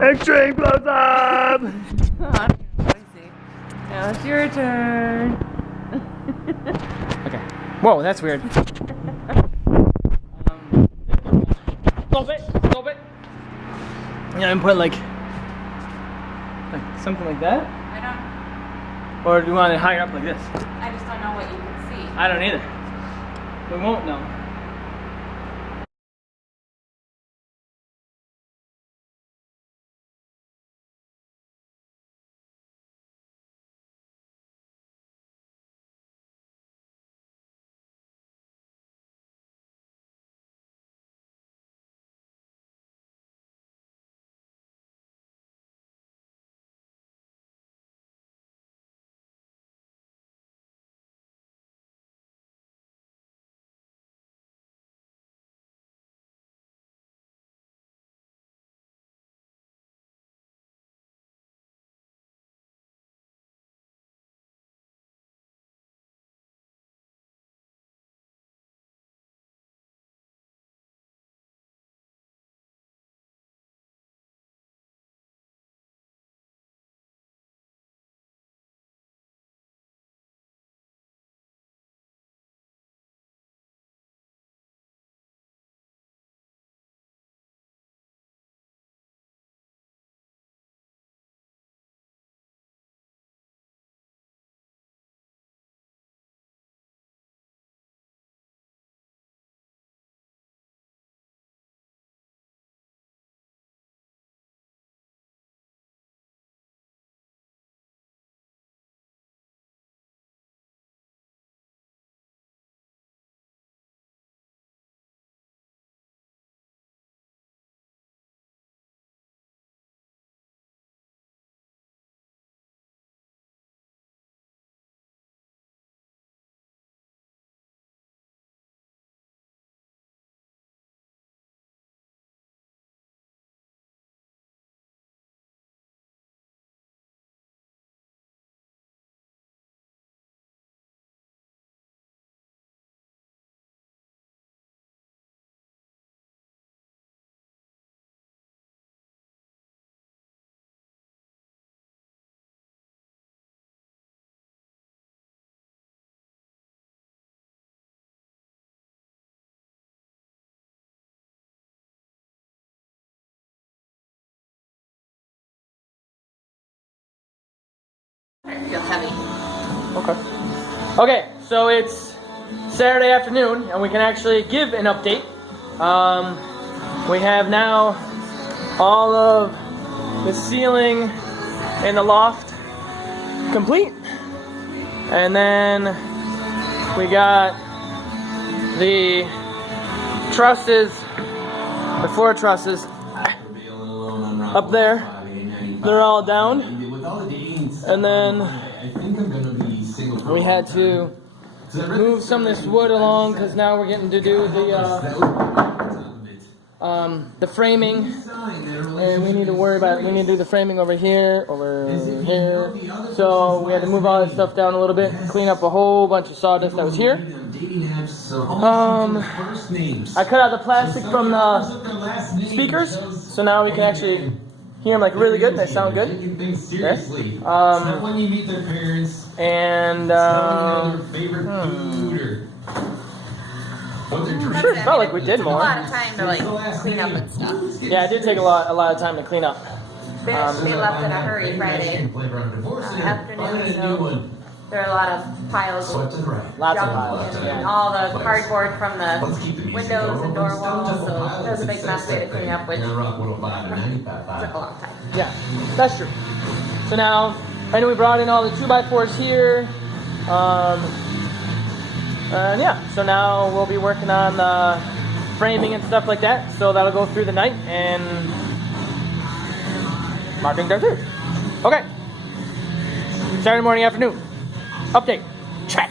Extreme close up! Now it's your turn. Okay. Whoa, that's weird. Stop it! Stop it! Yeah, and put like something like that? I Or do you want it higher up like this? I just don't know what you can see. I don't either. We won't know. It feels heavy. Okay. Okay, so it's Saturday afternoon, and we can actually give an update. We have now all of the ceiling in the loft complete, and then we got the trusses, the floor trusses up there. They're all down, and then we had to move some of this wood along because now we're getting to do the framing, and we need to do the framing over here, so we had to move all that stuff down a little bit, clean up a whole bunch of sawdust that was here. I cut out the plastic from the speakers, so now we can actually hear them like really good. They sound good. Okay. And sure, it felt like we did more. A lot of time to like clean up and stuff. Yeah, it did take a lot of time to clean up. We left in a hurry Friday afternoon, so there are a lot of piles of Lots of junk piles. and Yeah. all the cardboard from the windows and door walls, so it was a big mess we had to clean up, which took a long time. Yeah, that's true. So now, I know we brought in all the 2x4s here. And yeah, so now we'll be working on the framing and stuff like that. So that'll go through the night, and I think that's it. Okay. Saturday morning, afternoon. Update. Check.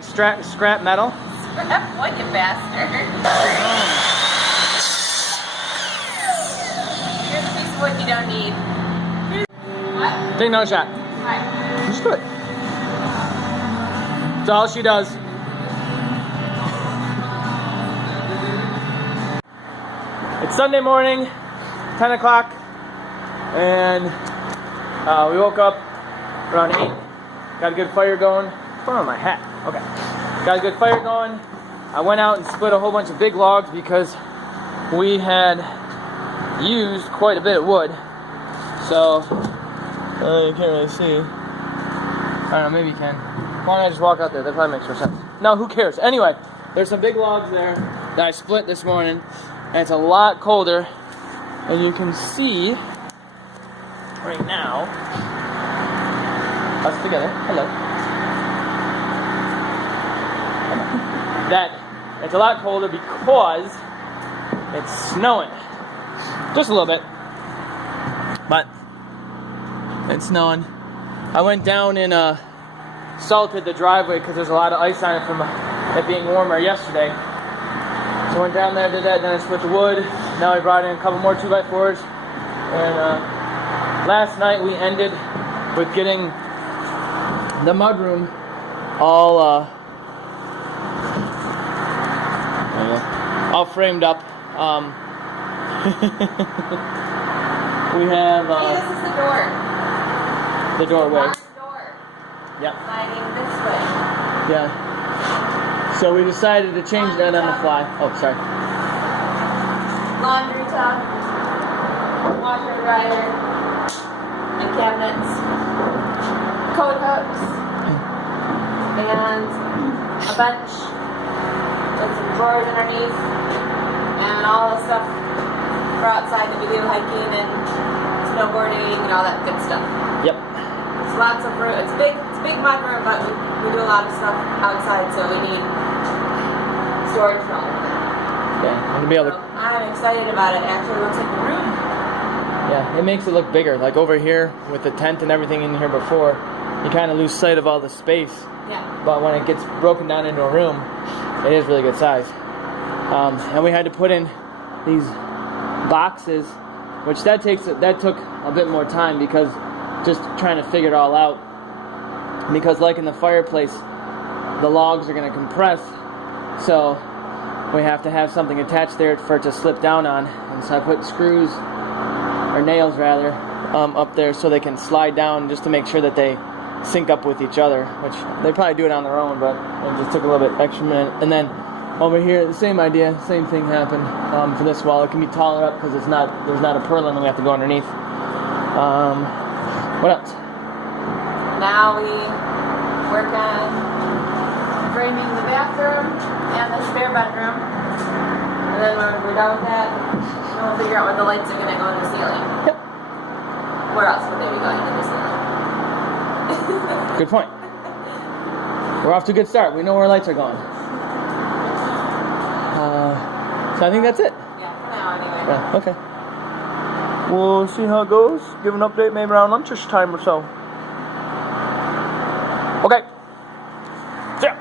Scrap metal. What, you bastard? Here's a piece of wood you don't need. What? Take another shot. What? Just do it. That's all she does. It's Sunday morning, 10 o'clock, and we woke up around 8. Got a good fire going. Put on my hat. Okay. Got a good fire going. I went out and split a whole bunch of big logs because we had used quite a bit of wood. So, you can't really see. I don't know, maybe you can. Why don't I just walk out there? That probably makes more sense. No, who cares? Anyway, there's some big logs there that I split this morning, and it's a lot colder. And you can see right now, us together, hello, that it's a lot colder because it's snowing. Just a little bit. But it's snowing. I went down and salted the driveway because there's a lot of ice on it from it being warmer yesterday. So I went down there, did that, then I split the wood. Now I brought in a couple more 2x4s. And last night we ended with getting the mudroom all framed up. We have Hey, this is the door. the doorway. Locked door. Yeah. Sliding this way. Yeah. So we decided to change that on the fly. Oh, sorry. Laundry tub. washer and dryer, and cabinets, coat hooks, and a bench with some drawers underneath, and all the stuff for outside that we do, hiking and snowboarding and all that good stuff. Yep. It's lots of room. It's a big mud room, but we do a lot of stuff outside, so we need storage for all of it. Yeah, I'm gonna be able to. So I'm excited about it. Actually, it looks like a room. Yeah, it makes it look bigger. Like over here with the tent and everything in here before, you kind of lose sight of all the space. Yeah. But when it gets broken down into a room, it is really good size. And we had to put in these boxes, which that took a bit more time because just trying to figure it all out. Because like in the fireplace, the logs are going to compress, so we have to have something attached there for it to slip down on. And so I put screws, or nails rather, up there so they can slide down just to make sure that they sync up with each other, which they probably do it on their own, but it just took a little bit extra minute. And then over here, the same idea, same thing happened for this wall. It can be taller up because there's not a purlin and we have to go underneath. What else? Now we work on framing the bathroom and the spare bedroom. And then when we're done with that, then we'll figure out where the lights are going to go in the ceiling. Yep. Where else would they be going in the ceiling? Good point. We're off to a good start. We know where our lights are going. So I think that's it. Yeah, for now anyway. Yeah, okay. We'll see how it goes. Give an update maybe around lunchish time or so. Okay. See ya.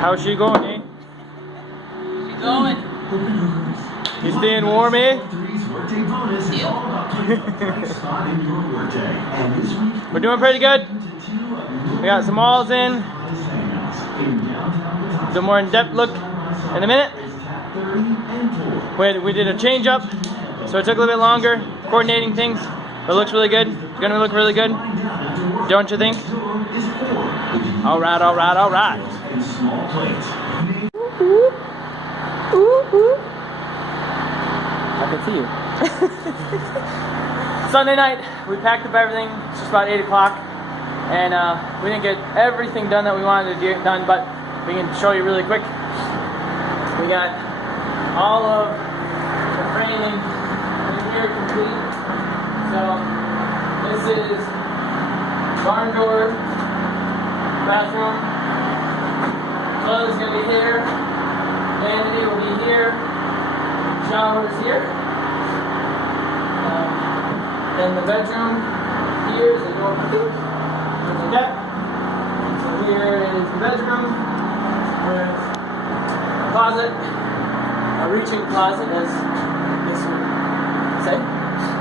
How's she going, eh? She's going. You staying warm, eh? We're doing pretty good. We got some walls in. Do a more in-depth look in a minute. We did a change up, so it took a little bit longer coordinating things, but it looks really good. It's gonna look really good, don't you think? All right, all right, all right. I can see you. Sunday night, we packed up everything. It's just about 8 o'clock, and we didn't get everything done that we wanted to get done, but we can show you really quick. We got all of the framing in here complete. So this is barn door, bathroom, shower is here. Then the bedroom here is a door here. There's a deck. So here is the bedroom with a closet, a reaching closet, as this would say,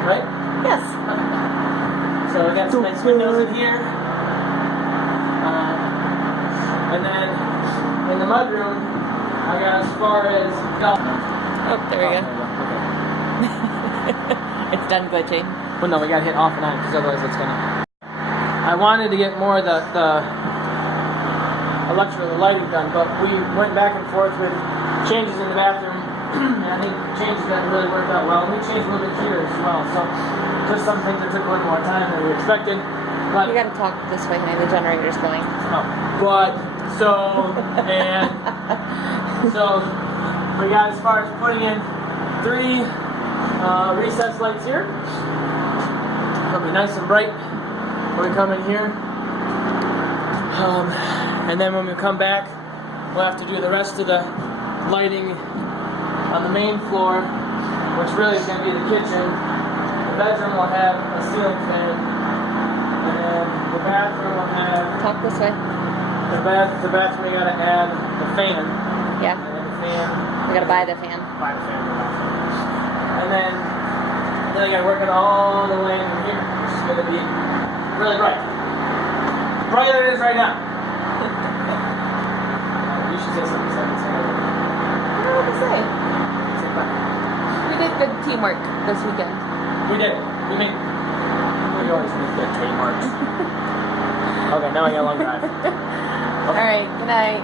right? Yes. So I got some nice windows in here. And then in the mudroom, I got as far as Oh, there we go. It's done glitching. Well, no, we gotta hit off and on because otherwise it's gonna. I wanted to get more of the electrical lighting done, but we went back and forth with changes in the bathroom, and I think changes that really worked out well. And we changed a little bit here as well, so just some things that took a little more time than we expected. But You gotta talk this way, honey. The generator's going. So we got as far as putting in 3 recessed lights here. It'll be nice and bright when we come in here. And then when we come back, we'll have to do the rest of the lighting on the main floor, which really is going to be the kitchen. The bedroom will have a ceiling fan, and then the bathroom will have Talk this way. the bathroom. We gotta add the fan. Yeah. And then the fan. We gotta buy the fan. Buy the fan. And then I gotta work it all the way in here, which is gonna be really bright. Brighter than it is right now. You should say something. What do I say? Say bye. We did good teamwork this weekend. We did. We always make good teamwork. Okay, now I got a long drive. All right. Good night.